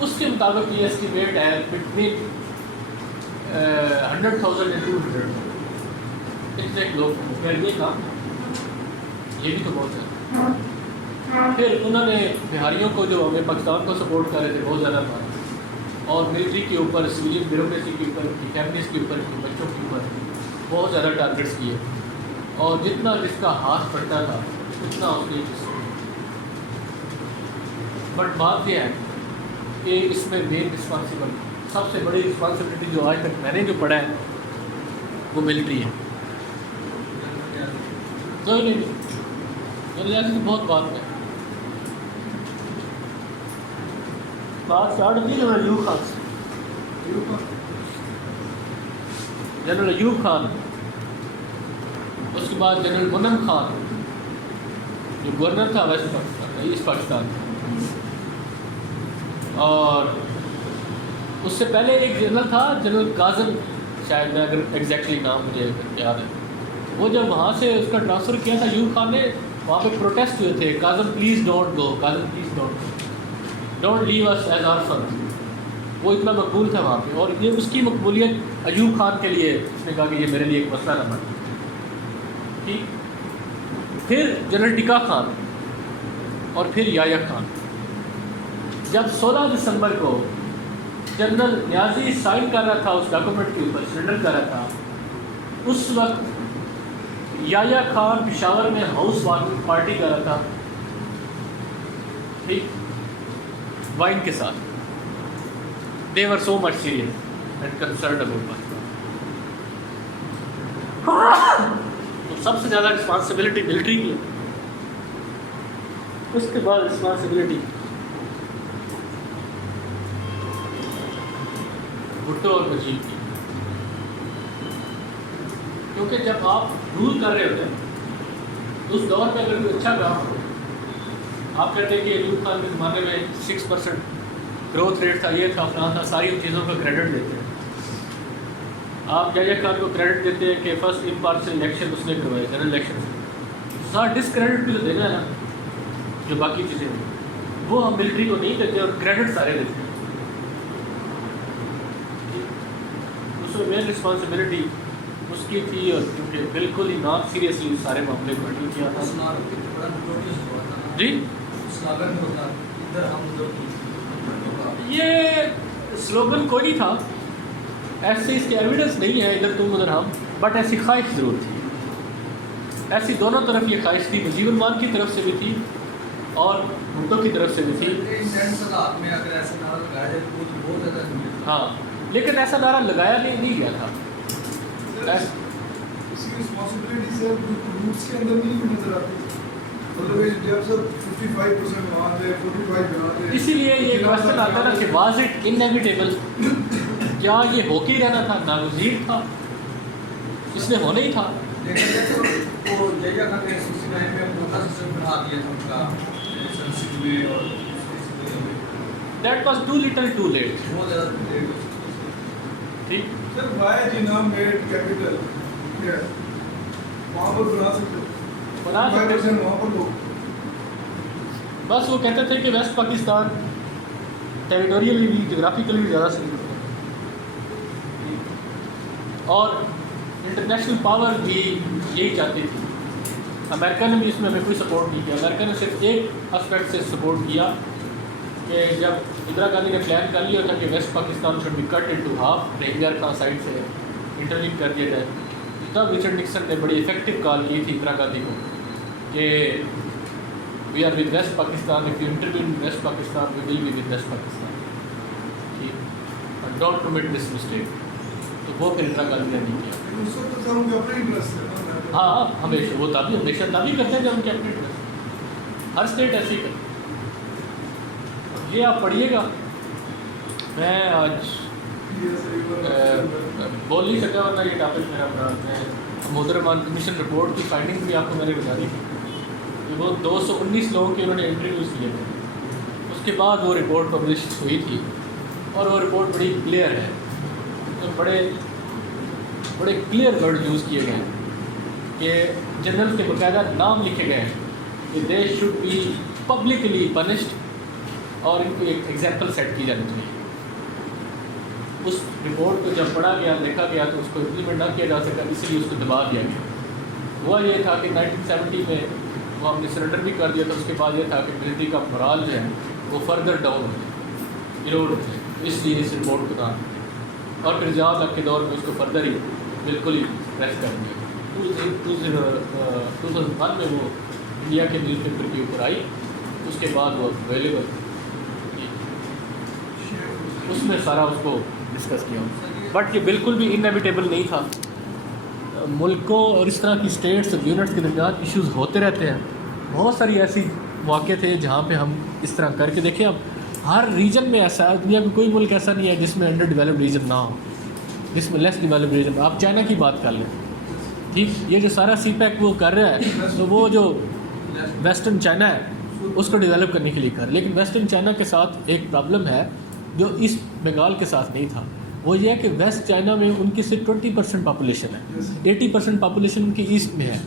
اس کے مطابق یہ اسٹیمیٹ ہے بٹوین 100,000 and 200,000 اتنے لوگ، یہ کام یہ بھی تو بہت ہے۔ پھر انہوں نے بہاریوں کو جو ہمیں پاکستان کو سپورٹ کر رہے تھے بہت زیادہ مارا، اور ملٹری کے اوپر، سویلین بیوروکریسی کے اوپر، فیملیز کے اوپر، بچوں کے اوپر بہت زیادہ ٹارگیٹس کیے، اور جتنا جس کا ہاتھ پڑتا تھا اتنا اس نے بٹ بات یہ ہے کہ اس میں مین رسپانسبل، سب سے بڑی رسپانسبلٹی جو آج تک میں نے جو پڑھا ہے وہ ملٹری ہے. نہیں تو بہت بات ہے، بات اسٹارٹ ہوتی ہے جنرل ایوب خان سے. جنرل ایوب خان، اس کے بعد جنرل منم خان جو گورنر تھا ویسٹ پاکستان، ایسٹ پاکستان، اور اس سے پہلے ایک جنرل تھا جنرل کاظم، شاید میں اگر ایگزیکٹلی نام مجھے یاد ہے، وہ جب وہاں سے اس کا ٹرانسفر کیا تھا ایوب خان نے، وہاں پہ پروٹیسٹ ہوئے تھے، Kazim please don't go, Kazim please don't leave us as orphan. وہ اتنا مقبول تھا وہاں پہ، اور یہ اس کی مقبولیت ایوب خان کے لیے، اس نے کہا کہ یہ میرے لیے ایک مسئلہ نہ بنے. ٹھیک. پھر جنرل ٹکا خان اور پھر یحییٰ خان. جب 16 دسمبر کو جنرل نیازی سائن کر رہا تھا اس ڈاکومنٹ کے اوپر، سرنڈر کر رہا تھا، اس وقت یحییٰ خان پشاور میں ہاؤس وارمنگ پارٹی کر رہا تھا، ٹھیک، وائن کے ساتھ. They were so much serious and concerned about Pakistan. تو سب سے زیادہ رسپانسبلٹی ملٹری کی ہے، اس کے بعد رسپانسبلٹی بھٹو اور نجیب کی. کیونکہ جب آپ رول کر رہے ہوتے ہیں اس دور میں اگر کوئی اچھا کام ہو، آپ کہتے ہیں کہ ایوب خان کے زمانے میں 6% گروتھ ریٹ تھا، یہ تھا، فلاں تھا، ساری ان چیزوں کا کریڈٹ دیتے ہیں. آپ یحییٰ خان کو کریڈٹ دیتے ہیں کہ فرسٹ امپارشل الیکشن اس نے کروائے، جنرل الیکشن سے، سارا ڈسکریڈٹ بھی تو دینا ہے نا. جو باقی چیزیں ہیں وہ ہم ملٹری کو نہیں دیتے اور کریڈٹ سارے دیتے ہیں. اس میں مین رسپانسبلٹی اس کی تھی، اور کیونکہ بالکل ہی نان سیریسلی سارے معاملے کو ہینڈل کیا تھا. جی یہ سلوگن کوئی نہیں تھا ایسے، اس کے ایویڈنس نہیں ہے ادھر تم ادھر ہم، بٹ ایسی خواہش ضرور تھی. ایسی دونوں طرف یہ خواہش تھی، مجیب الرحمان کی طرف سے بھی تھی اور بھٹو کی طرف سے بھی تھی. ہاں، لیکن ایسا نعرہ لگایا نہیں گیا تھا. اسی لیے یہ کوشچن آتا ہے نا کہ واز اٹ انیویٹیبل، کیا یہ ہو کے ہی رہنا تھا، ناگزیر تھا، اس نے ہونا ہی تھا. That was too little too late. ٹھیک. بس وہ کہتے تھے کہ ویسٹ پاکستان ٹیریٹوریلی بھی، جغرافیکلی بھی زیادہ صحیح ہوتا ہے، اور انٹرنیشنل پاور بھی یہی چاہتی تھی. امریکہ نے بھی اس میں ہمیں کوئی سپورٹ نہیں کیا. امریکہ نے صرف ایک اسپیکٹ سے سپورٹ کیا کہ جب اندرا گاندھی نے پلان کر لیا تھا کہ west Pakistan should be cut into half, رہنگر خان سائڈ سے انٹرویو کر دیا جائے، تب رچرڈ نکسن نے بڑی افیکٹو کال کی تھی اندرا گاندھی کو کہ we are with West Pakistan, if you intervene in West Pakistan we will be with West Pakistan, ٹھیک، ڈونٹ کمٹ دس مسٹیک. تو وہ پھر اندرا گاندھی نے نہیں کیا. ہاں ہمیشہ وہ ہمیشہ دعوی کرتے ہیں جب ان کے اپنے انٹرسٹ، ہر اسٹیٹ ایسے ہی کرتے. یہ آپ پڑھیے گا. میں آج بول نہیں سکا ورنہ یہ ٹاپک میرا بنا. میں محترم کمیشن رپورٹ کی فائنڈنگ بھی آپ کو میں نے بتا دی کہ وہ 219 لوگوں کے انہوں نے انٹرویوز کیے تھے. اس کے بعد وہ رپورٹ پبلش ہوئی تھی، اور وہ رپورٹ بڑی کلیئر ہے، بڑے کلیئر ورڈ یوز کیے گئے ہیں کہ جنرل کے باقاعدہ نام لکھے گئے ہیں کہ they should be publicly punished, اور ان کو ایک ایگزامپل سیٹ کی جانی چاہیے. اس رپورٹ کو جب پڑھا گیا، دیکھا گیا تو اس کو امپلیمنٹ نہ کیا جا سکا، اسی لیے اس کو دبا دیا گیا. ہوا یہ تھا کہ 1970 میں وہ ہم نے سرنڈر بھی کر دیا تھا. اس کے بعد یہ تھا کہ ملٹری کا مرال جو ہے وہ فردر ڈاؤن ہو ایروڈ ہو جائے, اس لیے اس رپورٹ کو تھا. اور پھر جہاں تک کے دور میں اس کو فردر ہی بالکل ہی پریس کر دیا. 2001 میں وہ انڈیا کے نیوز پیپر کے اوپر آئی, اس کے بعد وہ اویلیبل, اس میں سارا اس کو ڈسکس کیا. بٹ یہ بالکل بھی انیویٹیبل نہیں تھا. ملکوں اور اس طرح کی اسٹیٹس اور یونٹس کے درمیان ایشوز ہوتے رہتے ہیں. بہت ساری ایسی واقع تھے جہاں پہ ہم اس طرح کر کے دیکھیں. اب ہر ریجن میں ایسا ہے, دنیا میں کوئی ملک ایسا نہیں ہے جس میں انڈر ڈیولپڈ ریجن نہ ہو, جس میں لیس ڈیولپڈ ریجن. آپ چائنا کی بات کر لیں, ٹھیک, یہ جو سارا سی پیک وہ کر رہا ہے تو وہ جو ویسٹرن چائنا ہے اس کو ڈیولپ کرنے کے لیے کر, لیکن ویسٹرن چائنا کے ساتھ ایک پرابلم ہے جو ایسٹ بنگال کے ساتھ نہیں تھا. وہ یہ ہے کہ ویسٹ چائنا میں ان کی صرف 20% پاپولیشن ہے, 80% پاپولیشن ان کی ایسٹ میں ہے,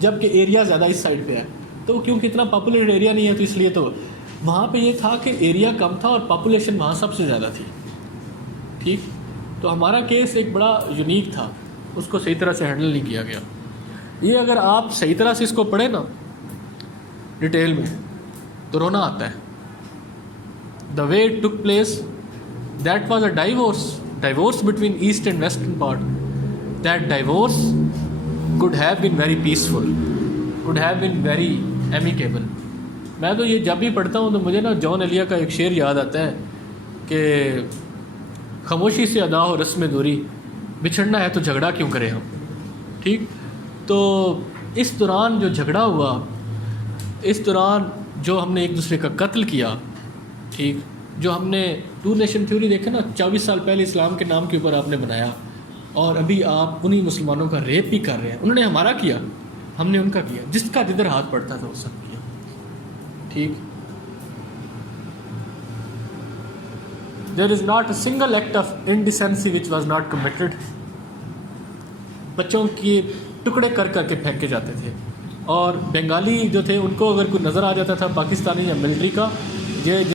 جبکہ ایریا زیادہ اس سائڈ پہ ہے. تو کیونکہ اتنا پاپولیٹڈ ایریا نہیں ہے تو اس لیے تو وہاں پہ یہ تھا کہ ایریا کم تھا اور پاپولیشن وہاں سب سے زیادہ تھی. ٹھیک, تو ہمارا کیس ایک بڑا یونیک تھا, اس کو صحیح طرح سے ہینڈل نہیں کیا گیا. یہ اگر آپ صحیح طرح سے اس کو پڑھیں نا ڈیٹیل میں تو رونا آتا ہے. The way it took place, that was a divorce between east and western part. That divorce could have been very peaceful, could have been very amicable. میں تو یہ جب بھی پڑھتا ہوں تو مجھے نا جان ایلیا کا ایک شعر یاد آتا ہے کہ خاموشی سے ادا ہو رسم دوری, بچھڑنا ہے تو جھگڑا کیوں کریں ہم. ٹھیک, تو اس دوران جو جھگڑا ہوا, اس دوران جو ہم نے ایک دوسرے کا قتل کیا, ٹھیک, جو ہم نے ٹو نیشن تھیوری دیکھا نا 24 سال پہلے اسلام کے نام کے اوپر آپ نے بنایا, اور ابھی آپ انہی مسلمانوں کا ریپ بھی کر رہے ہیں. انہوں نے ہمارا کیا, ہم نے ان کا کیا, جس کا جدھر ہاتھ پڑتا تھا وہ سب کیا. ٹھیک, there is not a single act of indecency which was not committed. بچوں کے ٹکڑے کر کر کے پھینکے جاتے تھے, اور بنگالی جو تھے ان کو اگر کوئی نظر آ جاتا تھا پاکستانی یا ملٹری کا, یہ